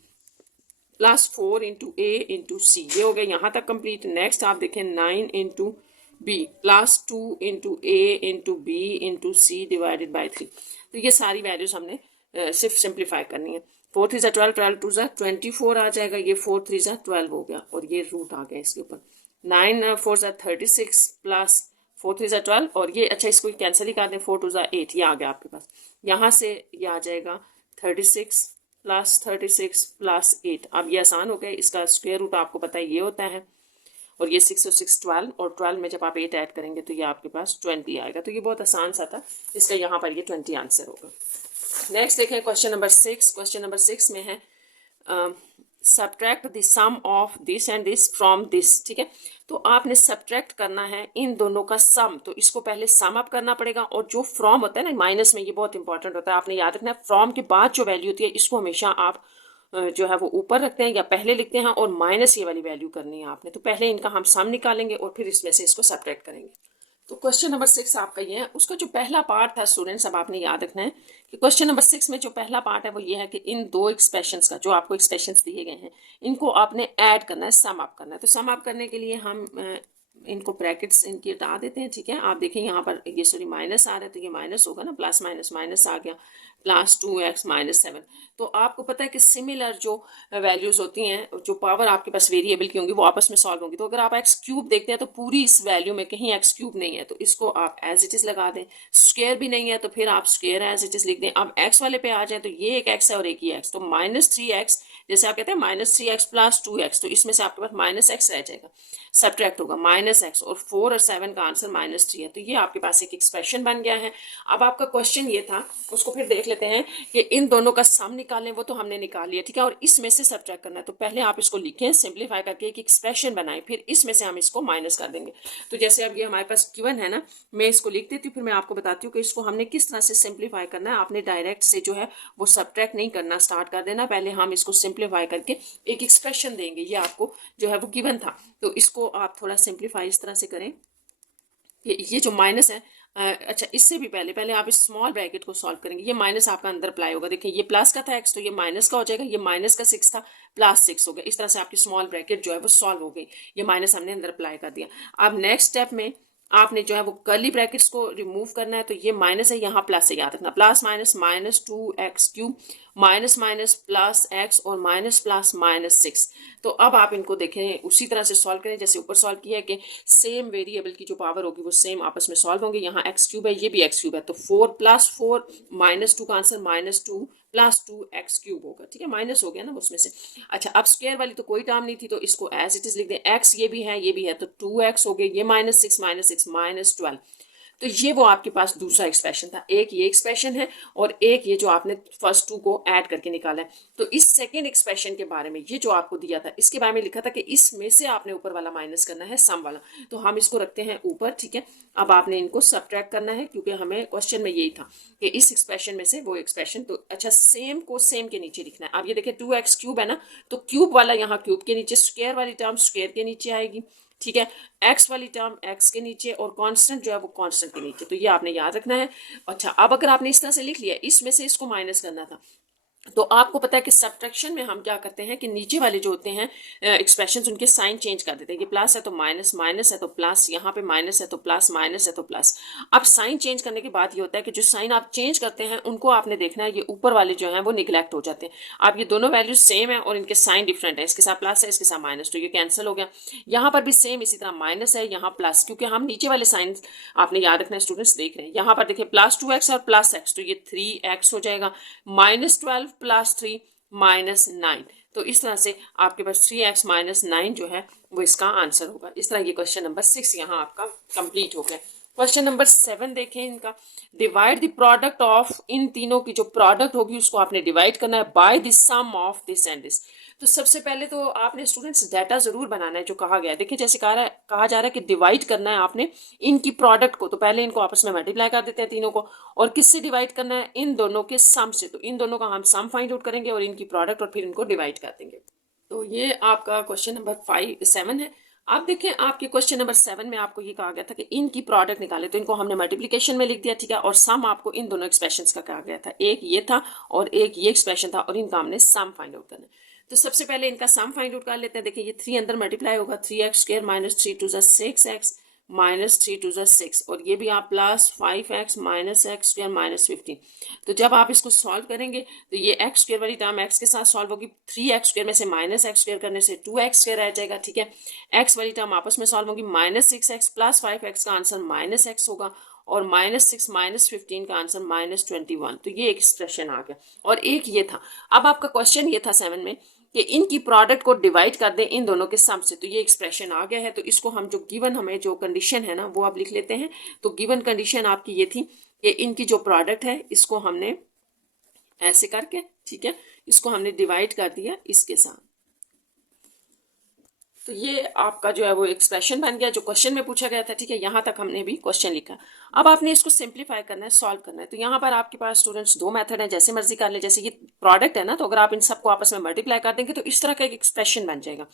प्लस 4 इंटू ए इंटू सी, ये हो गया यहाँ तक कंप्लीट। नेक्स्ट आप देखें 9 into b plus 2 into a into b into c divided by 3। तो ये सारी वैल्यूज हमने सिर्फ सिंप्लीफाई करनी है। 4 3 12, 12 2 24 आ जाएगा, ये 4 3 12 हो गया और ये रूट आ गया इसके ऊपर। 9 4 36 प्लस 4 3 12 और ये अच्छा इसको कैंसिल ही कर दें, 4 2 8, ये आ गया आपके पास। यहाँ से ये आ जाएगा 36 प्लस 36 प्लस 8। अब ये आसान हो गया, इसका स्क्वायर रूट आपको पता है ये होता है और ये 6 और 6 12 और 12 में जब आप 8 ऐड करेंगे तो ये आपके पास 20 आएगा। तो ये बहुत आसान सा था, इसका यहाँ पर ये 20 आंसर होगा। नेक्स्ट देखें क्वेश्चन नंबर 6। क्वेश्चन नंबर 6 में है subtract the sum of this and this from this, ठीक है। तो आपने सब्ट्रैक्ट करना है इन दोनों का सम। तो इसको पहले सम अप करना पड़ेगा, और जो फ्रॉम होता है ना माइनस में, ये बहुत इंपॉर्टेंट होता है, आपने याद रखना है फ्रॉम के बाद जो वैल्यू होती है इसको हमेशा आप जो है वो ऊपर रखते हैं या पहले लिखते हैं, और माइनस ये वाली वैल्यू करनी है आपने। तो पहले इनका हम सम निकालेंगे और फिर इसमें से इसको सब्ट्रैक्ट करेंगे। तो क्वेश्चन नंबर 6 आपका ये है। उसका जो पहला पार्ट था स्टूडेंट्स, अब आपने याद रखना है कि क्वेश्चन नंबर 6 में जो पहला पार्ट है वो ये है कि इन दो एक्सप्रेशंस का, जो आपको एक्सप्रेशंस दिए गए हैं, इनको आपने ऐड करना है, सम अप करना है। तो सम अप करने के लिए हम इनको ब्रैकेट्स इनकी हटा देते हैं, ठीक है। आप देखें यहाँ पर ये सॉरी माइनस आ रहा है, तो ये माइनस होगा ना, प्लस माइनस माइनस आ गया, प्लस 2x माइनस 7। तो आपको पता है कि सिमिलर जो वैल्यूज होती हैं, जो पावर आपके पास वेरिएबल की होंगी, वो आपस में सॉल्व होंगी। तो अगर आप एक्स क्यूब देखते हैं तो पूरी इस वैल्यू में कहीं एक्स क्यूब नहीं है, तो इसको आप एज इट इज लगा दें। स्क्वायर भी नहीं है तो फिर आप स्क्वायर एज इट इज लिख दें। अब एक्स वाले पे आ जाए तो ये एक एक्स है और एक ही एक्स, तो -3x, जैसे आप कहते हैं -3x प्लस 2x, तो इसमें से आपके पास -x रह जाएगा, सब्ट्रैक्ट होगा -x, और 4 और 7 का आंसर -3 है। तो ये आपके पास एक एक्सप्रेशन बन गया है। अब आपका क्वेश्चन ये था, उसको फिर देख लेते हैं कि इन दोनों का सम निकालें, वो तो हमने निकाल लिया, ठीक है, और इसमें से सब्ट्रैक्ट करना है। तो पहले आप इसको लिखें, सिंप्लीफाई करके एक एक्सप्रेशन बनाएं, फिर इसमें से हम इसको माइनस कर देंगे। तो जैसे अब ये हमारे पास गिवन है ना, मैं इसको लिख देती हूँ, फिर मैं आपको बताती हूँ कि इसको हमने किस तरह से सिंप्लीफाई करना है। आपने डायरेक्ट से जो है वो सब्ट्रैक्ट नहीं करना, स्टार्ट कर देना, पहले हम इसको सिंप्लीफाई करके एक एक्सप्रेशन देंगे। ये आपको जो है वो गिवन था, तो इसको आप थोड़ा सिंप्लीफाई इस तरह से करें कि ये जो माइनस है, अच्छा इससे भी पहले आप इस स्मॉल ब्रैकेट को सॉल्व करेंगे। ये माइनस आपका अंदर अप्लाई होगा, देखिए ये प्लस का था एक्स, तो ये माइनस का हो जाएगा, ये माइनस का 6 था, +6 हो गया। इस तरह से आपकी स्मॉल ब्रैकेट जो है वो सॉल्व हो गई, ये माइनस हमने अंदर अप्लाई कर दिया। अब नेक्स्ट स्टेप में आपने जो है वो कर्ली ब्रैकेट्स को रिमूव करना है। तो ये माइनस है, यहाँ प्लस है, याद रखना, plus minus -2x³ minus minus plus x और माइनस प्लस -6। तो अब आप इनको देखें, उसी तरह से सॉल्व करें जैसे ऊपर सॉल्व किया है, कि सेम वेरिएबल की जो पावर होगी वो सेम आपस में सॉल्व होंगे। यहाँ x³ है, ये भी x³ है, तो 4 + 4 -2 का आंसर -2 + 2x³ होगा, ठीक है, माइनस हो गया ना उसमें से। अच्छा, अब स्क्वायर वाली तो कोई टर्म नहीं थी, तो इसको एज इट इज लिख दें। x ये भी है, ये भी है, तो 2x हो गया, ये -6 -6 -12। तो ये वो आपके पास दूसरा एक्सप्रेशन था। एक ये एक्सप्रेशन है और एक ये जो आपने फर्स्ट 2 को ऐड करके निकाला है। तो इस सेकेंड एक्सप्रेशन के बारे में, ये जो आपको दिया था, इसके बारे में लिखा था कि इसमें से आपने ऊपर वाला माइनस करना है, सम वाला। तो हम इसको रखते हैं ऊपर, ठीक है। अब आपने इनको सब्ट्रैक्ट करना है, क्योंकि हमें क्वेश्चन में यही था कि इस एक्सप्रेशन में से वो एक्सप्रेशन। तो अच्छा, सेम को सेम के नीचे लिखना है। अब ये देखिए 2x³ है ना, तो क्यूब वाला यहाँ क्यूब के नीचे, स्क्वायर वाली टर्म स्क्वायर के नीचे आएगी, ठीक है, एक्स वाली टर्म एक्स के नीचे, और कांस्टेंट जो है वो कांस्टेंट के नीचे। तो ये आपने याद रखना है। अच्छा, अब अगर आपने इस तरह से लिख लिया, इसमें से इसको माइनस करना था, तो आपको पता है कि सब्ट्रैक्शन में हम क्या करते हैं कि नीचे वाले जो होते हैं एक्सप्रेशंस, उनके साइन चेंज कर देते हैं। कि प्लस है तो माइनस, माइनस है तो प्लस, यहाँ पे माइनस है तो प्लस, माइनस है तो प्लस। अब साइन चेंज करने के बाद ये होता है कि जो साइन आप चेंज करते हैं उनको आपने देखना है, ये ऊपर वाले जो हैं वो निगलेक्ट हो जाते हैं। अब ये दोनों वैल्यूज सेम है और इनके साइन डिफरेंट है, इसके साथ प्लस है, इसके साथ माइनस, तो ये कैंसिल हो गया। यहाँ पर भी सेम इसी तरह माइनस है, यहाँ प्लस, क्योंकि हम नीचे वाले साइन आपने याद रखना है, स्टूडेंट्स देख रहे हैं। यहाँ पर देखिए +2x और +x, तो ये 3x हो जाएगा, -12 + 3 -9। तो इस तरह से आपके पास 3x -9 जो है वो इसका आंसर होगा। इस तरह ये क्वेश्चन नंबर 6 यहाँ आपका कंप्लीट हो गया। क्वेश्चन नंबर 7 देखें इनका, डिवाइड द प्रोडक्ट ऑफ, इन तीनों की जो प्रोडक्ट होगी उसको आपने डिवाइड करना है by the sum of this and this. तो सबसे पहले तो आपने स्टूडेंट्स डाटा जरूर बनाना है जो कहा गया है। देखिए जैसे कहा जा रहा है कि डिवाइड करना है आपने इनकी प्रोडक्ट को, तो पहले इनको आपस में मल्टीप्लाई कर देते हैं तीनों को, और किससे डिवाइड करना है, इन दोनों के सम से। तो इन दोनों का हम सम फाइंड आउट करेंगे और इनकी प्रोडक्ट, और फिर इनको डिवाइड कर देंगे। तो ये आपका क्वेश्चन नंबर 7 है। आप देखें आपके क्वेश्चन नंबर 7 में आपको ये कहा गया था कि इनकी प्रोडक्ट निकाले, तो इनको हमने मल्टीप्लिकेशन में लिख दिया, ठीक है, और सम आपको इन दोनों एक्सप्रेशंस का कहा गया था, एक ये था और एक ये एक्सप्रेशन था, और इनका हमने सम फाइंड आउट करना है। तो सबसे पहले इनका सम फाइंड आउट कर लेते हैं। देखिए ये 3 अंदर मल्टीप्लाई होगा, 3x² -3 2 6x -3 2 6, और ये भी आप +5x -x² -15। तो जब आप इसको सॉल्व करेंगे तो ये x² वाली टर्म x के साथ सॉल्व होगी, 3x² में से -x² करने से 2x² रह जाएगा, ठीक है। x वाली टर्म आपस में सॉल्व होगी, -6x + 5x का आंसर -x होगा, और -6 -15 का आंसर -21। तो ये एक एक्सप्रेशन आ गया, और एक ये था। अब आपका क्वेश्चन ये था 7 में कि इनकी प्रोडक्ट को डिवाइड कर दें इन दोनों के सम से। तो ये एक्सप्रेशन आ गया है। तो इसको हम जो गिवन हमें जो कंडीशन है ना वो आप लिख लेते हैं। तो गिवन कंडीशन आपकी ये थी कि इनकी जो प्रोडक्ट है इसको हमने ऐसे करके, ठीक है, इसको हमने डिवाइड कर दिया इसके साथ। तो ये आपका जो है वो एक्सप्रेशन बन गया जो क्वेश्चन में पूछा गया था, ठीक है। यहाँ तक हमने भी क्वेश्चन लिखा। अब आपने इसको सिंप्लीफाई करना है, सॉल्व करना है। तो यहाँ पर आपके पास स्टूडेंट्स दो मेथड है, जैसे मर्जी कर ले। जैसे ये प्रोडक्ट है ना, तो अगर आप इन सबको आपस में मल्टीप्लाई कर देंगे तो इस तरह का एक एक्सप्रेशन बन जाएगा।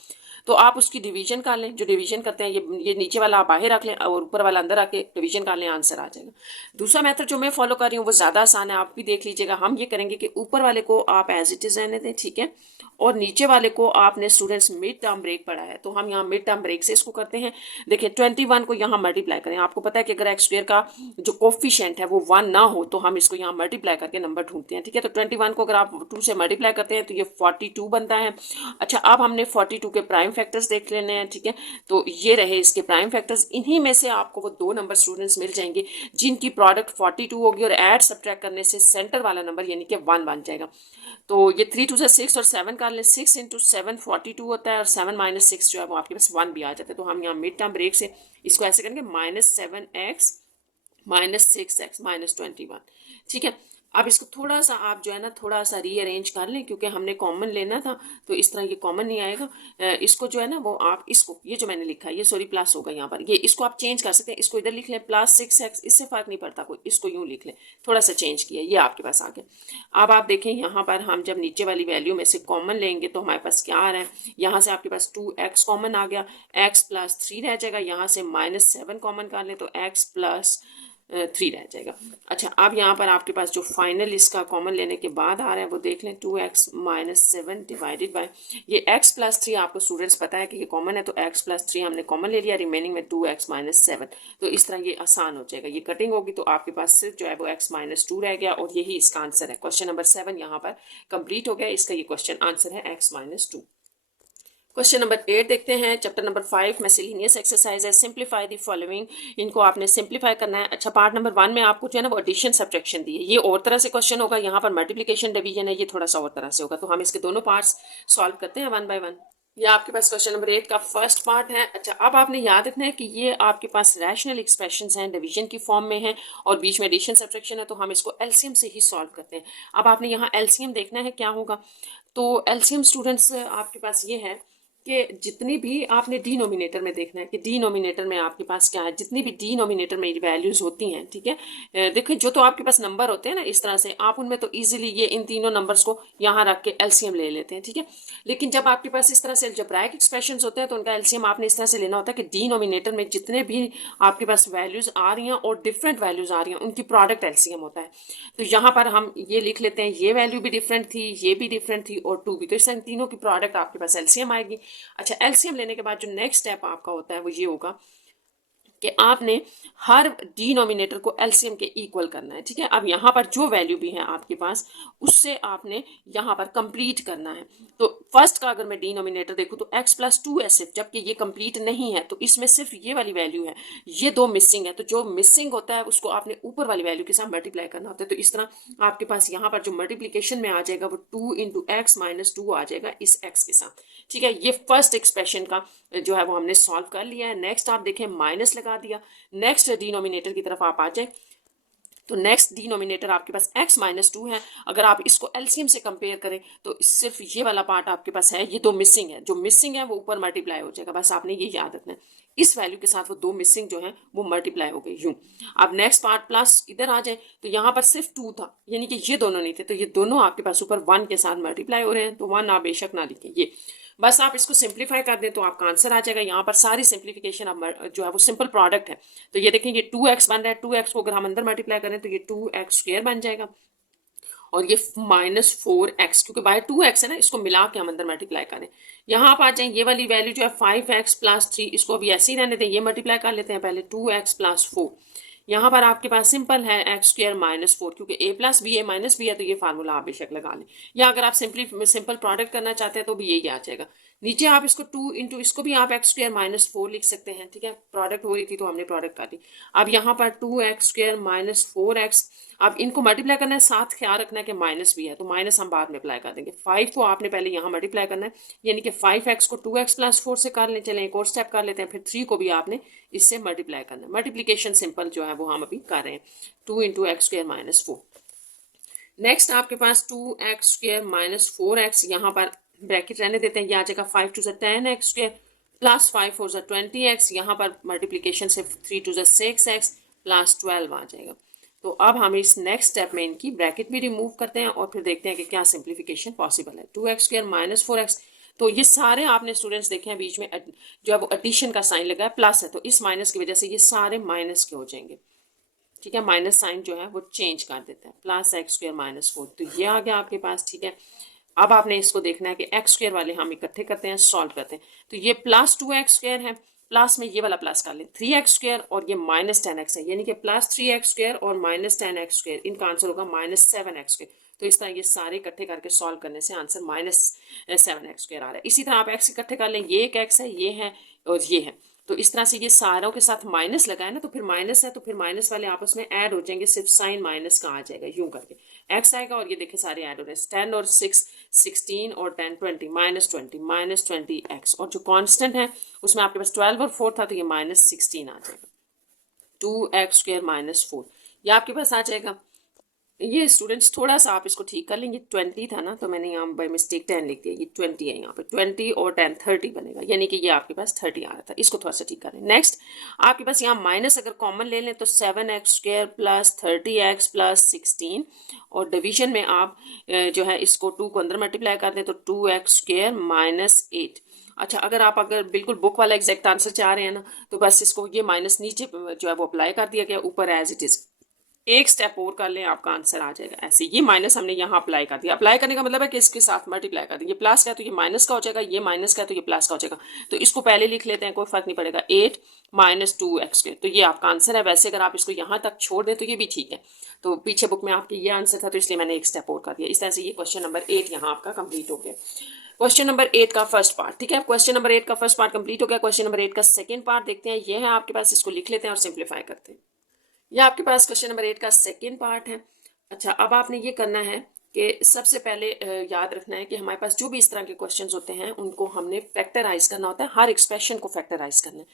तो आप उसकी डिवीजन कर लें, जो डिवीजन करते हैं ये नीचे वाला आप बाहर रख लें और ऊपर वाला अंदर आके डिवीजन कर लें, आंसर आ जाएगा। दूसरा मेथड जो मैं फॉलो कर रही हूँ वो ज़्यादा आसान है, आप भी देख लीजिएगा। हम ये करेंगे कि ऊपर वाले को आप एज इट इज़ रहने दें, ठीक है, और नीचे वाले को आपने स्टूडेंट्स मिड टर्म ब्रेक पढ़ा है तो हम यहाँ मिड टर्म ब्रेक से इसको करते हैं। देखिए 21 को यहाँ मल्टीप्लाई करें। आपको पता है कि अगर एक्स स्क्वायर का जो कोफिशिएंट है वो 1 ना हो तो हम इसको यहाँ मल्टीप्लाई करके नंबर ढूंढते हैं, ठीक है। तो 21 को अगर आप 2 से मल्टीप्लाई करते हैं तो ये 42 बनता है। अच्छा, अब हमने 42 के प्राइम फैक्टर्स देख लेने हैं, ठीक है। तो ये रहे इसके प्राइम फैक्टर्स। इन्हीं में से आपको वो दो नंबर स्टूडेंट्स मिल जाएंगे जिनकी प्रोडक्ट 42 होगी और ऐड सब्ट्रैक्ट करने से सेंटर वाला नंबर यानी कि 1 बन जाएगा। तो ये 3 2 से 6 और 7 कर लें। 6 इंटू 7 42 होता है और 7 माइनस 6 जो है वो आपके पास 1 भी आ जाता है। तो हम यहाँ मिड टर्म ब्रेक से इसको ऐसे करेंगे -7x -6x -21, ठीक है। अब इसको थोड़ा सा आप जो है ना थोड़ा सा रीअरेंज कर लें क्योंकि हमने कॉमन लेना था तो इस तरह ये कॉमन नहीं आएगा। इसको जो है ना वो आप इसको ये जो मैंने लिखा है ये सॉरी प्लस होगा यहाँ पर, ये इसको आप चेंज कर सकते हैं। इसको इधर लिख लें +6x, इससे फर्क नहीं पड़ता कोई, इसको यूँ लिख लें। थोड़ा सा चेंज किया, ये आपके पास आ गया। अब आप देखें यहाँ पर हम जब नीचे वाली वैल्यू में से कॉमन लेंगे तो हमारे पास क्या आ रहा है, यहाँ से आपके पास 2x कॉमन आ गया, x + 3 रह जाएगा। यहाँ से -7 कॉमन कर लें तो x + 3 रह जाएगा। अच्छा, अब यहाँ पर आपके पास जो फाइनल इसका कॉमन लेने के बाद आ रहा है वो देख लें, 2x - 7 डिवाइडेड बाय ये x + 3। आपको स्टूडेंट्स पता है कि ये कॉमन है तो x + 3 हमने कॉमन ले लिया, रिमेनिंग में 2x - 7। तो इस तरह ये आसान हो जाएगा, ये कटिंग होगी तो आपके पास सिर्फ जो है वो x - 2 रह गया और यही इसका आंसर है। क्वेश्चन नंबर 7 यहाँ पर कंप्लीट हो गया, इसका ये क्वेश्चन आंसर है x - 2। क्वेश्चन नंबर 8 देखते हैं। चैप्टर नंबर 5 मिसलेनियस एक्सरसाइज है, सिंप्लीफाई द फॉलोइंग। इनको आपने सिंप्लीफाई करना है। अच्छा, पार्ट नंबर 1 में आपको जो है ना वो एडिशन सब्ट्रैक्शन दी है, ये और तरह से क्वेश्चन होगा। यहाँ पर मल्टीप्लिकेशन डिवीजन है, ये थोड़ा सा और तरह से होगा। तो हम इसके दोनों पार्ट्स सॉल्व करते हैं 1 बाय 1। ये आपके पास क्वेश्चन नंबर 8 का फर्स्ट पार्ट है। अच्छा, अब आपने याद रखना है कि ये आपके पास रैशनल एक्सप्रेशंस हैं, डिवीजन की फॉर्म में हैं और बीच में एडिशन सब्ट्रैक्शन है, तो हम इसको एलसीएम से ही सॉल्व करते हैं। अब आपने यहाँ एलसीएम देखना है क्या होगा। तो एलसीएम स्टूडेंट्स आपके पास ये है कि जितनी भी आपने डिनोमिनेटर में देखना है कि डिनोमिनेटर में आपके पास क्या है, जितनी भी डिनोमिनेटर में वैल्यूज होती हैं, ठीक है। देखिए जो तो आपके पास नंबर होते हैं ना इस तरह से, आप उनमें तो इजीली ये इन तीनों नंबर्स को यहाँ रख के एलसीएम ले लेते हैं, ठीक है। लेकिन जब आपके पास इस तरह से अलजेब्राइक एक्सप्रेशंस होते हैं तो उनका एलसीएम आपने इस तरह से लेना होता है कि डिनोमिनेटर में जितने भी आपके पास वैल्यूज आ रही हैं और डिफरेंट वैल्यूज आ रही हैं उनकी प्रोडक्ट एलसीएम होता है। तो यहाँ पर हम ये लिख लेते हैं, ये वैल्यू भी डिफरेंट थी, ये भी डिफरेंट थी और 2 भी, तो इस तीनों की प्रोडक्ट आपके पास एलसीएम आएगी। अच्छा, एलसीएम लेने के बाद जो नेक्स्ट स्टेप आपका होता है वो ये होगा कि आपने हर डिनोमिनेटर को एलसीएम के इक्वल करना है, ठीक है। अब यहाँ पर जो वैल्यू भी है आपके पास उससे आपने यहाँ पर कंप्लीट करना है। तो फर्स्ट का अगर मैं डिनोमिनेटर देखूँ तो x + 2 है सिर्फ, जबकि ये कंप्लीट नहीं है तो इसमें सिर्फ ये वाली वैल्यू है, ये दो मिसिंग है। तो जो मिसिंग होता है उसको आपने ऊपर वाली वैल्यू के साथ मल्टीप्लाई करना होता है। तो इस तरह आपके पास यहाँ पर जो मल्टीप्लीकेशन में आ जाएगा वो 2 × x - 2 आ जाएगा इस x के साथ, ठीक है। ये फर्स्ट एक्सप्रेशन का जो है वो हमने सॉल्व कर लिया है। नेक्स्ट आप देखें माइनस लगा दिया, नेक्स्ट डिनोमिनेटर की तरफ आप आ जाए तो नेक्स्ट डिनोमिनेटर आपके पास x - 2 है। अगर आप इसको एलसीएम से कंपेयर करें तो सिर्फ ये वाला पार्ट आपके पास है, ये दो मिसिंग है, जो मिसिंग है वो ऊपर मल्टीप्लाई हो जाएगा। बस आपने ये याद रखना है, इस वैल्यू के साथ वो दो मिसिंग जो है वो मल्टीप्लाई हो गई यूं। अब नेक्स्ट पार्ट प्लस इधर आ जाए तो यहाँ पर सिर्फ 2 था, यानी कि ये दोनों नहीं थे, तो ये दोनों आपके पास ऊपर 1 के साथ मल्टीप्लाई हो रहे हैं। तो 1 आप बेशक ना लिखें, ये बस आप इसको सिंप्लीफाई कर दें तो आपका आंसर आ जाएगा। यहाँ पर सारी सिंप्लीफिकेशन अब जो है वो सिंपल प्रोडक्ट है। तो ये देखें ये 2x बन रहा है, 2x को अगर हम अंदर मल्टीप्लाई करें तो ये 2x² बन जाएगा और ये -4x, क्योंकि बाय 2x है ना, इसको मिला के हम अंदर मल्टीप्लाई करें। यहाँ आप आ जाएं, ये वाली वैल्यू जो है 5x + 3, इसको अभी ऐसे ही रहने दें, ये मल्टीप्लाई कर लेते हैं पहले 2x + 4। यहाँ पर आपके पास सिंपल है x² - 4, क्योंकि a + b a - b है तो ये फार्मूला आप बेशक लगा लें, या अगर आप सिंपल प्रोडक्ट करना चाहते हैं तो भी यही आ जाएगा। नीचे आप इसको 2 × इसको भी आप x² - 4 लिख सकते हैं, ठीक है। प्रोडक्ट हो रही थी तो हमने प्रोडक्ट कर दी। अब यहाँ पर 2x² - 4x, अब इनको मल्टीप्लाई करना है, साथ ख्याल रखना है कि माइनस भी है तो माइनस हम बाद में अप्लाई कर देंगे। 5 को आपने पहले यहाँ मल्टीप्लाई करना है, यानी कि 5x को 2x + 4 से कर ले। चलें एक और स्टेप कर लेते हैं, फिर 3 को भी आपने इससे मल्टीप्लाई करना है। मल्टीप्लिकेशन सिंपल जो है वो हम अभी कर रहे हैं, 2 × x² - 4। नेक्स्ट आपके पास 2x² - 4x, यहाँ पर ब्रैकेट रहने देते हैं, ये आ जाएगा 5 × 2 = 10x², प्लस 5 4 20x, यहाँ पर मल्टीप्लीकेशन से 3 2 6x प्लस 12 आ जाएगा। तो अब हम इस नेक्स्ट स्टेप में इनकी ब्रैकेट भी रिमूव करते हैं और फिर देखते हैं कि क्या सिंप्लीफिकेशन पॉसिबल है। 2x² माइनस 4x, तो ये सारे आपने स्टूडेंट्स देखे हैं बीच में जो है वो एडिशन का साइन लगा है, प्लस है, तो इस माइनस की वजह से ये सारे माइनस के हो जाएंगे। ठीक है, माइनस साइन जो है वो चेंज कर देता है, प्लस x² माइनस 4, तो ये आ गया आपके पास। ठीक है, अब आपने इसको देखना है कि x² वाले हम इकट्ठे करते हैं, सॉल्व करते हैं। तो ये प्लस 2x² है, प्लस में ये वाला प्लस कर लें 3x² और ये माइनस 10x है, यानी कि प्लस 3x² और माइनस 10x², इनका आंसर होगा माइनस 7x²। तो इस तरह ये सारे इकट्ठे करके सॉल्व करने से आंसर माइनस 7x² आ रहा है। इसी तरह आप x इकट्ठे कर लें, ये एक x है, ये है और ये है, तो इस तरह से ये सारों के साथ माइनस लगाए ना, तो फिर माइनस है तो फिर माइनस वाले आपस में ऐड हो जाएंगे, सिर्फ साइन माइनस का आ जाएगा यूं करके, x आएगा और ये देखिए सारे ऐड हो रहे हैं, 10 और 6 16 और 10 20 माइनस 20 x, और जो कांस्टेंट है उसमें आपके पास 12 और 4 था, तो ये माइनस 16 आ जाएगा। 2x² माइनस 4 ये आपके पास आ जाएगा। ये स्टूडेंट्स थोड़ा सा आप इसको ठीक कर लेंगे, 20 था ना तो मैंने यहाँ बाई मिस्टेक 10 लिख दिया, ये 20 है, यहाँ पे 20 और 10 30 बनेगा, यानी कि ये आपके पास 30 आ रहा था, इसको थोड़ा सा ठीक कर लें। नेक्स्ट आपके पास यहाँ माइनस अगर कॉमन ले लें तो 7x² प्लस 30x प्लस 16, और डिवीजन में आप जो है इसको 2 को अंदर मल्टीप्लाई कर दें तो 2x² माइनस 8। अच्छा, अगर बिल्कुल बुक वाला एग्जैक्ट आंसर चाह रहे हैं ना, तो बस इसको ये माइनस नीचे जो है वो अप्लाई कर दिया गया, ऊपर एज इट इज़ एक स्टेप और कर लें, आपका आंसर आ जाएगा ऐसे। ये माइनस हमने यहाँ अप्लाई कर दिया, अप्लाई करने का मतलब है कि इसके साथ मल्टीप्लाई कर देंगे, प्लस का है तो ये माइनस का हो जाएगा, ये माइनस का है तो ये प्लस का हो जाएगा, तो इसको पहले लिख लेते हैं, कोई फर्क नहीं पड़ेगा, 8 माइनस 2x², तो ये आपका आंसर है। वैसे अगर आप इसको यहाँ तक छोड़ दें तो ये भी ठीक है, तो पीछे बुक में आपके ये आंसर था, तो इसलिए मैंने एक स्टेप और कर दिया। इस तरह से ये क्वेश्चन नंबर 8 यहाँ आपका कंप्लीट हो गया। क्वेश्चन नंबर 8 का फर्स्ट पार्ट, ठीक है, क्वेश्चन नंबर 8 का फर्स्ट पार्ट कंप्लीट हो गया। क्वेश्चन नंबर 8 का सेकंड पार्ट देखते हैं, ये है आपके पास, इसको लिख लेते हैं और सिंप्लीफाई करते हैं। यह आपके पास क्वेश्चन नंबर 8 का सेकेंड पार्ट है। अच्छा, अब आपने ये करना है कि सबसे पहले याद रखना है कि हमारे पास जो भी इस तरह के क्वेश्चंस होते हैं उनको हमने फैक्टराइज करना होता है, हर एक्सप्रेशन को फैक्टराइज करना है।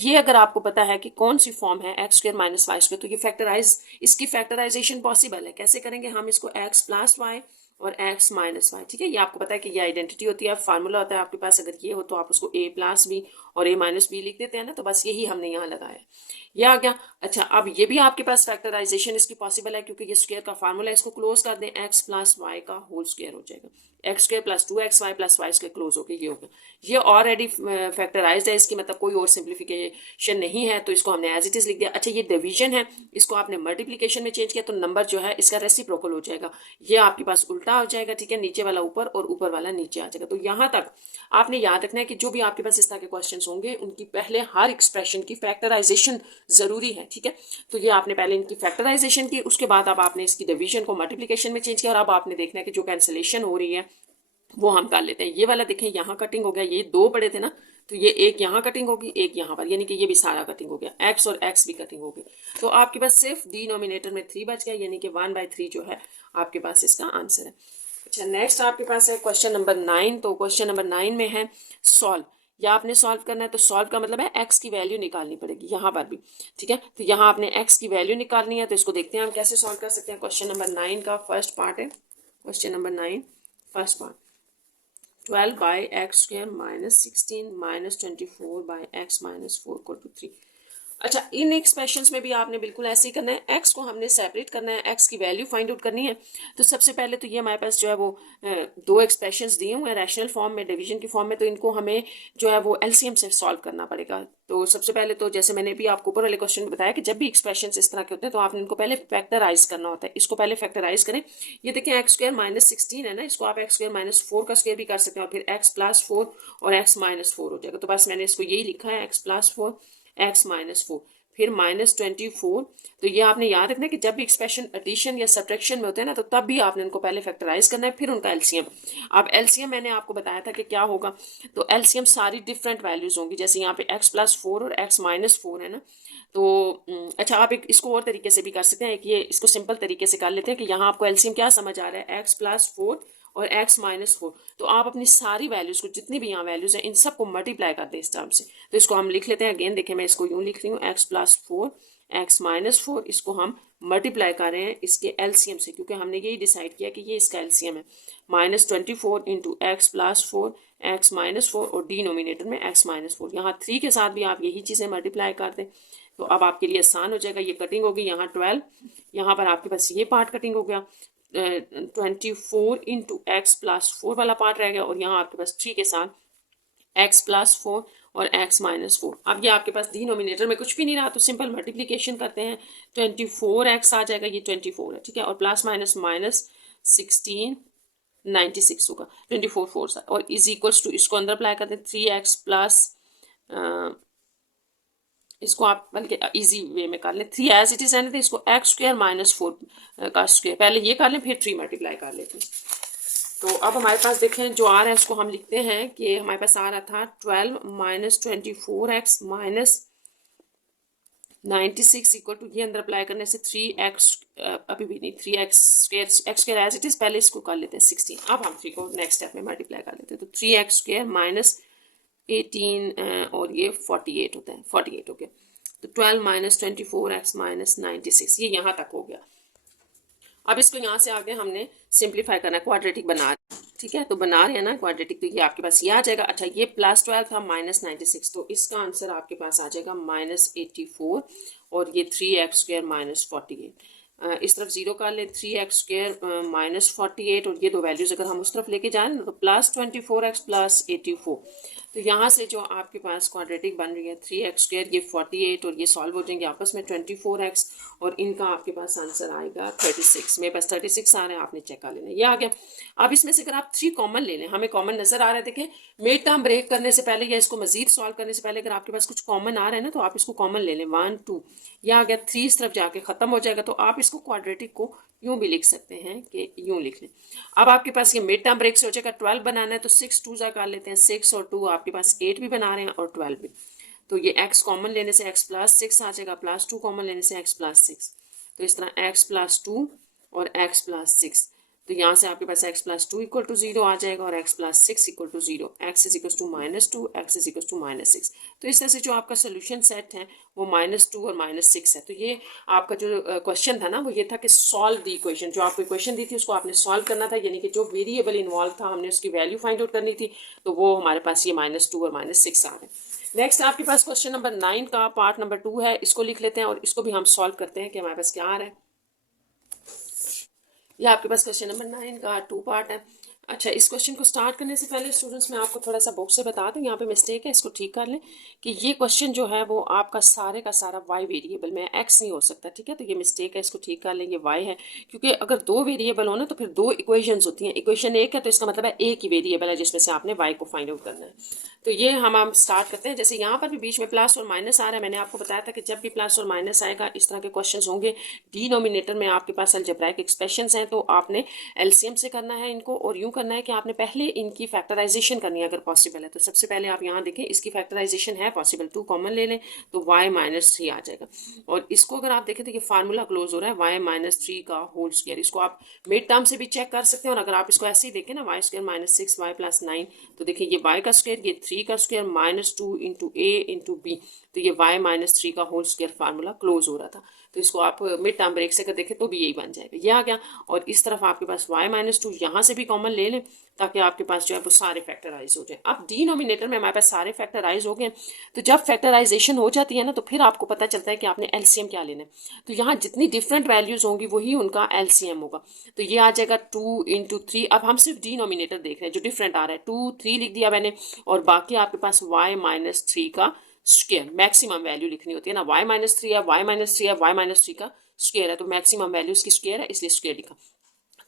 ये अगर आपको पता है कि कौन सी फॉर्म है x² माइनस y², तो ये इसकी फैक्टराइजेशन पॉसिबल है। कैसे करेंगे हम इसको, x प्लस वाई और x माइनस वाई, ठीक है, ये आपको पता है कि ये आइडेंटिटी होती है, फार्मूला होता है आपके पास, अगर ये हो तो आप उसको a प्लस बी और a माइनस बी लिख देते हैं ना, तो बस यही हमने यहाँ लगाया, ये आ गया। अच्छा, अब ये भी आपके पास फैक्टराइजेशन इसकी पॉसिबल है, क्योंकि ये स्क्वायर का फार्मूला, इसको क्लोज कर दें, x प्लस वाई का होल स्क्वायर हो जाएगा, x² plus 2xy plus y² close हो गया, ये हो गया। ये ऑलरेडी फैक्टराइज्ड है, इसकी मतलब कोई और सिंप्लीफिकेशन नहीं है, तो इसको हमने एज इट इज लिख दिया। अच्छा, ये डिवीजन है, इसको आपने मल्टीप्लीकेशन में चेंज किया तो नंबर जो है इसका रेसिप्रोकल हो जाएगा, ये आपके पास उल्टा हो जाएगा, ठीक है, नीचे वाला ऊपर और ऊपर वाला नीचे आ जाएगा। तो यहाँ तक आपने याद रखना है कि जो भी आपके पास इस तरह के क्वेश्चन होंगे उनकी पहले हर एक्सप्रेशन की फैक्टराइजेशन जरूरी है, ठीक है। तो ये आपने पहले इनकी फैक्टराइजेशन की, उसके बाद अब आपने इसकी डिवीजन को मल्टीप्लीकेशन में चेंज किया, और अब आपने देखना है कि जो कैंसिलेशन हो रही है वो हम कर लेते हैं। ये वाला देखें, यहाँ कटिंग हो गया, ये 2 बड़े थे ना, तो ये एक यहाँ कटिंग होगी, एक यहाँ पर, यानी कि ये भी सारा कटिंग हो गया, x और x भी कटिंग हो गई, तो आपके पास सिर्फ डिनोमिनेटर में 3 बच गया, यानी कि 1/3 जो है आपके पास इसका आंसर है। अच्छा, नेक्स्ट आपके पास है क्वेश्चन नंबर 9। तो क्वेश्चन नंबर 9 में है सॉल्व, या आपने सॉल्व करना है, तो सॉल्व का मतलब है x की वैल्यू निकालनी पड़ेगी यहाँ पर भी, ठीक है। तो यहाँ आपने x की वैल्यू निकालनी है, तो इसको देखते हैं हम कैसे सॉल्व कर सकते हैं। क्वेश्चन नंबर 9 का फर्स्ट पार्ट है, question number 9 first part, 12 by x² minus 16 minus 24 by x minus 4 equal to 3। अच्छा, इन एक्सप्रेशंस में भी आपने बिल्कुल ऐसे ही करना है, x को हमने सेपरेट करना है, x की वैल्यू फाइंड आउट करनी है। तो सबसे पहले तो ये हमारे पास जो है वो 2 एक्सप्रेशंस दिए हुए हैं रैशनल फॉर्म में, डिवीजन की फॉर्म में, तो इनको हमें जो है वो एलसीएम से सॉल्व करना पड़ेगा। तो सबसे पहले तो जैसे मैंने भी आपको ऊपर वाले क्वेश्चन में बताया कि जब भी एक्सप्रेशंस इस तरह के होते हैं तो आपने इनको पहले फैक्टराइज करना होता है। इसको पहले फैक्टराइज करें, ये देखें x² माइनस 16 है ना, इसको आप x² माइनस 4 का स्क्वायर भी कर सकते हैं, और फिर x प्लस 4 और x माइनस 4 हो जाएगा। तो बस मैंने इसको यही लिखा है, x प्लस 4 x माइनस 4 फिर माइनस 24। तो ये आपने याद रखना है कि जब भी एक्सप्रेशन एडिशन या सब्ट्रैक्शन में होते हैं ना, तो तब भी आपने उनको पहले फैक्टराइज करना है, फिर उनका एलसीएम। अब एलसीएम मैंने आपको बताया था कि क्या होगा, तो एलसीएम सारी डिफरेंट वैल्यूज होंगी, जैसे यहाँ पे x प्लस 4 और x माइनस 4 है ना। तो अच्छा, आप एक इसको और तरीके से भी कर सकते हैं, एक ये इसको सिंपल तरीके से कर लेते हैं कि यहाँ आपको एलसीएम क्या समझ आ रहा है, x प्लस 4 और x माइनस 4। तो आप अपनी सारी वैल्यूज़ को, जितनी भी यहाँ वैल्यूज़ हैं, इन सब को मल्टीप्लाई कर दें इस टर्म से। तो इसको हम लिख लेते हैं अगेन, देखिए मैं इसको यूँ लिख रही हूँ, x प्लस 4 x माइनस 4, इसको हम मल्टीप्लाई कर रहे हैं इसके एलसीएम से, क्योंकि हमने यही डिसाइड किया कि ये इसका एलसीएम है। -24 into x plus 4 x minus 4 और डिनोमिनेटर में x माइनस 4। यहाँ 3 के साथ भी आप यही चीज़ें मल्टीप्लाई कर दें तो अब आपके लिए आसान हो जाएगा। ये कटिंग होगी, यहाँ 12, यहाँ पर आपके पास ये पार्ट कटिंग हो गया, 24 इंटू एक्स प्लस 4 वाला पार्ट रह गया, और यहाँ आपके पास 3 के साथ x प्लस 4 और x माइनस 4। अब ये आपके पास डिनोमिनेटर में कुछ भी नहीं रहा तो सिंपल मल्टीप्लिकेशन करते हैं, 24x आ जाएगा, ये 24 है, ठीक है, और प्लस माइनस माइनस 16 96 होगा, 24 4 और इज इक्वल्स टू, इसको अंदर अप्लाई करते हैं 3x प्लस, इसको आप बल्कि इजी वे में कर लें, 3 एज इट इज रहने दें, इसको x स्क्वायर माइनस 4 का स्क्वायर, पहले ये कर लें फिर 3 मल्टीप्लाई कर लेते हैं। तो अब हमारे पास देखें जो आ रहा है उसको हम लिखते हैं कि हमारे पास आ रहा था 12 minus 24x minus 96 equal to, ये अंदर अप्लाई करने से 3x, अभी भी नहीं, 3x square, x square as it is, पहले इसको कर लेते हैं 16। अब हम 3 को नेक्स्ट स्टेप में मल्टीप्लाई कर लेते हैं, तो 3x स्क्वायर माइनस 18 और ये 48 होता है, 48 हो गया। तो 12 माइनस 24x माइनस 96, ये यहाँ तक हो गया। अब इसको यहाँ से आगे हमने सिंप्लीफाई करना है, क्वाड्रेटिक बना रहे हैं, ठीक है, तो बना रहे हैं ना क्वाड्रेटिक, तो ये आपके पास ये आ जाएगा। अच्छा, ये प्लस 12 था माइनस 96, तो इसका आंसर आपके पास आ जाएगा -84 और ये 3x स्क्वायर माइनस 48। इस तरफ 0 कर ले, 3x स्क्वायर माइनस 48, और ये दो वैल्यूज अगर हम उस तरफ लेके जाए ना तो प्लस 24x प्लस 84। तो यहाँ से जो आपके पास क्वाड्रेटिक बन रही है 3x स्क्वायर, ये 48 और ये सॉल्व हो जाएंगे आपस में 24x, और इनका आपके पास आंसर आएगा 36। मेरे पास 36 आ रहे हैं, आपने चेक कर लेना, ये आ गया। अब इसमें से अगर आप 3 कॉमन ले लें, हमें कॉमन नजर आ रहा है, देखें मिड टर्म ब्रेक करने से पहले या इसको मजीद सॉल्व करने से पहले अगर आपके पास कुछ कॉमन आ रहा है ना तो आप इसको कॉमन ले लें, 1 2, यह आ गया, 3 इस तरफ जाके खत्म हो जाएगा। तो आप इसको क्वाड्रेटिक को यूं भी लिख सकते हैं कि यूं लिख लें। अब आपके पास ये मिड टर्म ब्रेक से हो जाएगा, 12 बनाना है तो 6 2 कर लेते हैं, 6 और 2 आपके पास 8 भी बना रहे हैं और 12 भी। तो ये x कॉमन लेने से x प्लस 6 आ जाएगा, प्लस 2 कॉमन लेने से x प्लस 6। तो इस तरह x प्लस 2 और x प्लस 6, तो यहाँ से आपके पास x प्लस 2 इक्वल टू 0 आ जाएगा और x plus 6 equal to 0, x is equal to -2, x is equal to -6। तो इस तरह से जो आपका सोल्यूशन सेट है वो -2 और -6 है। तो ये आपका जो क्वेश्चन था ना वो ये था कि सॉल्व दी इक्वेशन, जो आपको इक्वेशन दी थी उसको आपने सॉल्व करना था, यानी कि जो वेरिएबल इन्वॉल्व था हमने उसकी वैल्यू फाइंड आउट करनी थी, तो वो हमारे पास ये -2 और -6 आ रहे हैं। नेक्स्ट आपके पास क्वेश्चन नंबर 9 का पार्ट नंबर 2 है, इसको लिख लेते हैं और इसको भी हम सॉल्व करते हैं कि हमारे पास क्या आ रहा है। ये आपके पास क्वेश्चन नंबर 9 का 2 पार्ट है। अच्छा, इस क्वेश्चन को स्टार्ट करने से पहले स्टूडेंट्स मैं आपको थोड़ा सा बुक से बता दूं, यहाँ पे मिस्टेक है, इसको ठीक कर लें कि ये क्वेश्चन जो है वो आपका सारे का सारा y वेरिएबल में, x नहीं हो सकता, ठीक है, तो ये मिस्टेक है, इसको ठीक कर लें, ये y है, क्योंकि अगर 2 वेरिएबल हो ना तो फिर 2 इक्वेशंस होती हैं, इक्वेशन एक है तो इसका मतलब है एक ही वेरिएबल है जिसमें से आपने y को फाइंड आउट करना है। तो ये हम स्टार्ट करते हैं। जैसे यहाँ पर भी बीच में प्लस और माइनस आ रहा है, मैंने आपको बताया था कि जब भी प्लस और माइनस आएगा इस तरह के क्वेश्चंस होंगे, डिनोमिनेटर में आपके पास अलजेब्राइक एक्सप्रेशंस हैं, तो आपने एलसीएम से करना है इनको, और यूं करना है कि आपने पहले इनकी फैक्टराइजेशन करनी है अगर पॉसिबल है। तो सबसे पहले आप यहाँ देखें, इसकी फैक्टराइजेशन है पॉसिबल, 2 कॉमन ले लें तो y -3 आ जाएगा, और इसको अगर आप देखें तो ये फार्मूला क्लोज हो रहा है y -3 का होल स्क्वायर। इसको आप मिड टर्म से भी चेक कर सकते हैं, और अगर आप इसको ऐसे ही देखें ना, y स्क्वायर -6 y + 9, तो देखिए ये y का स्क्वायर, ये 3 का square -2 into a into b, तो ये y -3 का होल स्क्वायर फार्मूला क्लोज हो रहा था। तो इसको आप मिड टर्म ब्रेक से अगर देखें तो भी यही बन जाएगा, ये आ गया। और इस तरफ आपके पास y -2 यहाँ से भी कॉमन ले लें ताकि आपके पास जो है वो सारे फैक्टराइज हो जाए। अब डिनोमिनेटर में हमारे पास सारे फैक्टराइज हो गए, तो जब फैक्टराइजेशन हो जाती है ना तो फिर आपको पता चलता है कि आपने एलसीएम क्या लेना है। तो यहाँ जितनी डिफरेंट वैल्यूज होंगी वही उनका एलसीएम होगा। तो ये आ जाएगा 2 इंटू 3। अब हम सिर्फ डिनोमिनेटर देख रहे हैं जो डिफरेंट आ रहा है, 2 3 लिख दिया मैंने, और बाकी आपके पास y -3 का स्क्वायर, मैक्सिमम वैल्यू लिखनी होती है ना, y -3 है, y -3 है, y -3 का स्क्वायर है, तो मैक्सिमम वैल्यू इसकी स्क्वायर है इसलिए स्क्वायर लिखा।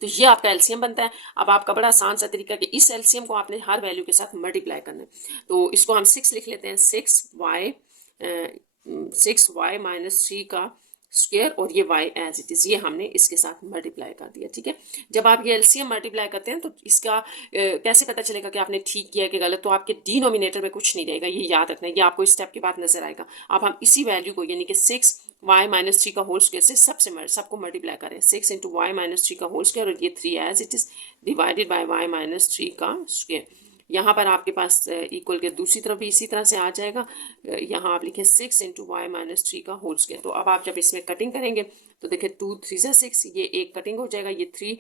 तो ये आपका एलसीएम बनता है। अब आपका बड़ा आसान सा तरीका कि इस एलसीएम को आपने हर वैल्यू के साथ मल्टीप्लाई करना है। तो इसको हम 6 लिख लेते हैं, 6y -3 का स्क्वायर और ये y एज इट इज़, ये हमने इसके साथ मल्टीप्लाई कर दिया। ठीक है, जब आप ये एलसीएम मल्टीप्लाई करते हैं तो इसका कैसे पता चलेगा कि आपने ठीक किया कि गलत? तो आपके डिनोमिनेटर में कुछ नहीं रहेगा, ये याद रखना है, ये आपको इस स्टेप के बाद नजर आएगा। अब हम इसी वैल्यू को यानी कि 6y-3 का होल स्क्वायर से सबको मल्टीप्लाई करें, 6 इंटू y-3 का होल स्क्वायर और ये 3 as it is divided by y-3 का स्क्वायर। यहाँ पर आपके पास इक्वल के दूसरी तरफ भी इसी तरह से आ जाएगा। यहाँ आप लिखें 6 इंटू y-3 का होल स्क्वायर। तो अब आप जब इसमें कटिंग करेंगे तो देखिए 2 3 ज़ा 6, ये एक कटिंग हो जाएगा, ये 3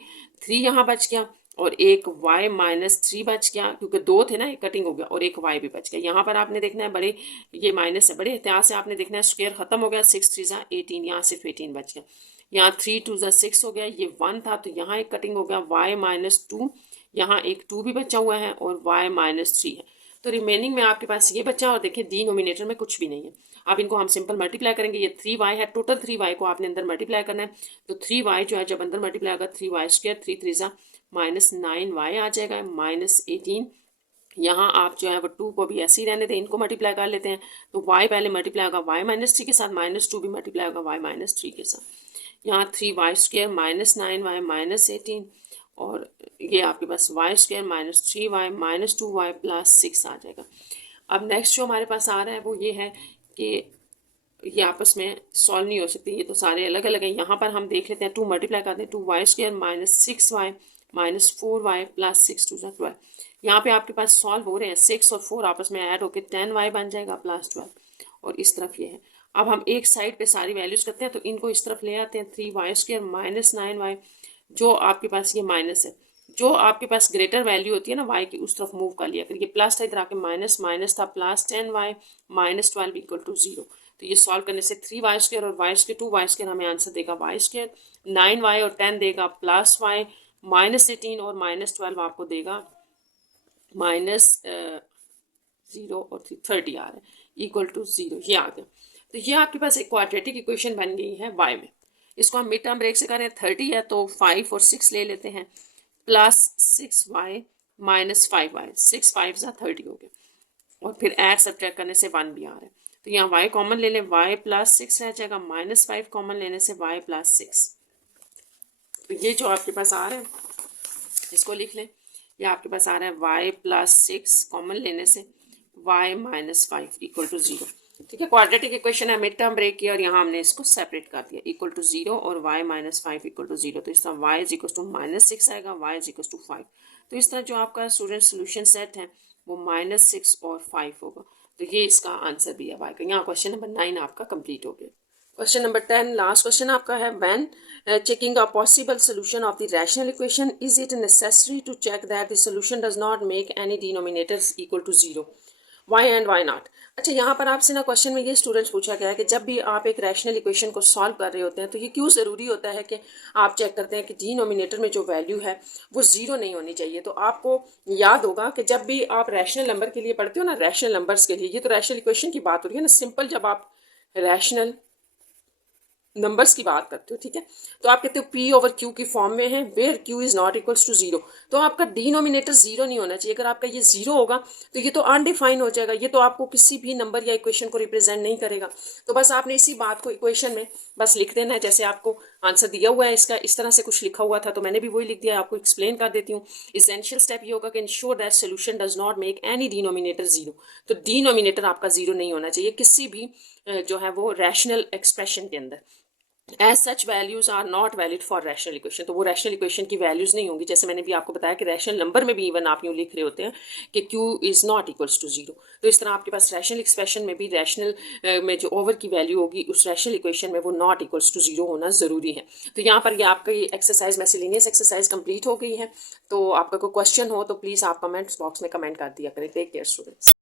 यहाँ बच गया और एक y-3 बच गया, क्योंकि 2 थे ना, एक कटिंग हो गया और एक y भी बच गया। यहाँ पर आपने देखना है बड़े, ये माइनस है, बड़े एहतियात से आपने देखना है, स्क्वायर खत्म हो गया, 6 3 ज़ा 18, यहाँ सिर्फ 18 बच गया। यहाँ 3 2 ज़ा 6 हो गया, ये 1 था तो यहाँ एक कटिंग हो गया, y-2, यहाँ एक 2 भी बचा हुआ है और y-3 है। तो रिमेनिंग में आपके पास ये बचा और देखिए डिनोमिनेटर में कुछ भी नहीं है। अब इनको हम सिंपल मल्टीप्लाई करेंगे, ये 3y है, टोटल 3y को आपने अंदर मल्टीप्लाई करना है। तो 3y जो है जब अंदर मल्टीप्लाई होगा 3y स्क्वायर, 3 3 ज़ा -9y आ जाएगा, -18। यहाँ आप जो है वो 2 को भी ऐसे ही रहने दें, इनको मल्टीप्लाई कर लेते हैं। तो y पहले मल्टीप्लाई होगा y-3 के साथ, -2 भी मल्टीप्लाई होगा y-3 के साथ। यहाँ 3y स्क्वायर -9y -18 और ये आपके पास y स्क्वायर -3y -2y +6 आ जाएगा। अब नेक्स्ट जो हमारे पास आ रहा है वो ये है कि ये आपस में सॉल्व नहीं हो सकती, ये तो सारे अलग अलग हैं। यहाँ पर हम देख लेते हैं, 2 मल्टीप्लाई करते हैं, 2y स्क्वायर -6y -4y +6 2 12। यहाँ पे आपके पास सॉल्व हो रहे हैं, 6 और 4 आपस में ऐड होकर 10y बन जाएगा +12 और इस तरफ ये है। अब हम एक साइड पे सारी वैल्यूज करते हैं तो इनको इस तरफ ले आते हैं, 3y स्क्वायर -9y, जो आपके पास ये माइनस है, जो आपके पास ग्रेटर वैल्यू होती है ना y की, उस तरफ मूव कर लिया, फिर ये प्लस था, इधर आके माइनस माइनस था, +10y -12 = 0। तो ये सॉल्व करने से 3y स्क्वायर और y स्क्वायर 2y स्क्वायर हमें आंसर देगा y स्क्वायर, 9y और 10 देगा +y, -18 और -12 आपको देगा -0 और 30 आ रहा है =0, ये आ गया। तो ये आपके पास एक क्वाड्रेटिक इक्वेशन बन गई है y में। इसको हम मिड टर्म ब्रेक से करें, 30 है तो 5 और 6 ले लेते हैं, +6y -5y, 6 5 ज़ा 30 हो गया और फिर ऐड सब्ट्रैक्ट करने से 1 भी आ रहा है। तो यहाँ y कॉमन ले लें, y +6 रह जाएगा, -5 कॉमन लेने से y +6। तो ये जो आपके पास आ रहा है इसको लिख लें, ये आपके पास आ रहा है y +6 कॉमन लेने से y -5 = 0। ठीक है, क्वाड्रेटिक इक्वेशन है, मिड टर्म ब्रेक की, और यहाँ हमने इसको सेपरेट कर दिया, =0 और y -5 = 0। तो इस तरह y -6 आएगा, y 5। तो इस तरह जो आपका स्टूडेंट सोल्यूशन सेट है वो -6 और 5 होगा। तो ये इसका आंसर भी है y का। यहाँ क्वेश्चन नंबर 9 आपका कंप्लीट हो गया। क्वेश्चन नंबर 10 लास्ट क्वेश्चन आपका है, when checking a possible solution of the rational equation, is it necessary to check that the solution does not make any denominators equal to 0? Why and why not? अच्छा, यहाँ पर आपसे ना क्वेश्चन में ये स्टूडेंट्स पूछा गया है कि जब भी आप एक रैशनल इक्वेशन को सॉल्व कर रहे होते हैं तो ये क्यों ज़रूरी होता है कि आप चेक करते हैं कि डिनोमिनेटर में जो वैल्यू है वो 0 नहीं होनी चाहिए। तो आपको याद होगा कि जब भी आप रैशनल नंबर के लिए पढ़ते हो ना, रैशनल नंबर्स के लिए, ये तो रैशनल इक्वेशन की बात हो रही है ना, सिंपल जब आप रैशनल नंबर्स की बात करते हो, ठीक है, तो आप कहते हो P/Q की फॉर्म में है, where Q is not equals to 0, तो आपका डिनोमिनेटर 0 नहीं होना चाहिए। अगर आपका ये 0 होगा तो ये तो अनडिफाइन हो जाएगा, ये तो आपको किसी भी नंबर या इक्वेशन को रिप्रेजेंट नहीं करेगा। तो बस आपने इसी बात को इक्वेशन में बस लिख देना है, जैसे आपको आंसर दिया हुआ है इसका, इस तरह से कुछ लिखा हुआ था तो मैंने भी वही लिख दिया, आपको एक्सप्लेन कर देती हूँ। इसेंशियल स्टेप ये होगा कि ensure that solution does not make any denominator 0। तो डिनोमिनेटर आपका 0 नहीं होना चाहिए किसी भी जो है वो रैशनल एक्सप्रेशन के अंदर। As such values are not valid for rational equation, तो वो रैशनल इक्वेशन की वैल्यूज नहीं होंगी। जैसे मैंने भी आपको बताया कि रैशनल नंबर में भी इवन आप यूँ लिख रहे होते हैं कि Q is not equals to 0। तो इस तरह आपके पास रैशनल एक्सप्रेशन में भी रैशनल में जो ओवर की वैल्यू होगी उस रैशनल इक्वेशन में वो नॉट इक्वल्स टू 0 होना ज़रूरी है। तो यहाँ पर ये आपका ये एक्सरसाइज मिसलेनियस एक्सरसाइज कंप्लीट हो गई है। तो आपका कोई क्वेश्चन हो तो प्लीज़ आप कमेंट्स बॉक्स में कमेंट कर दिया करें। Take care students.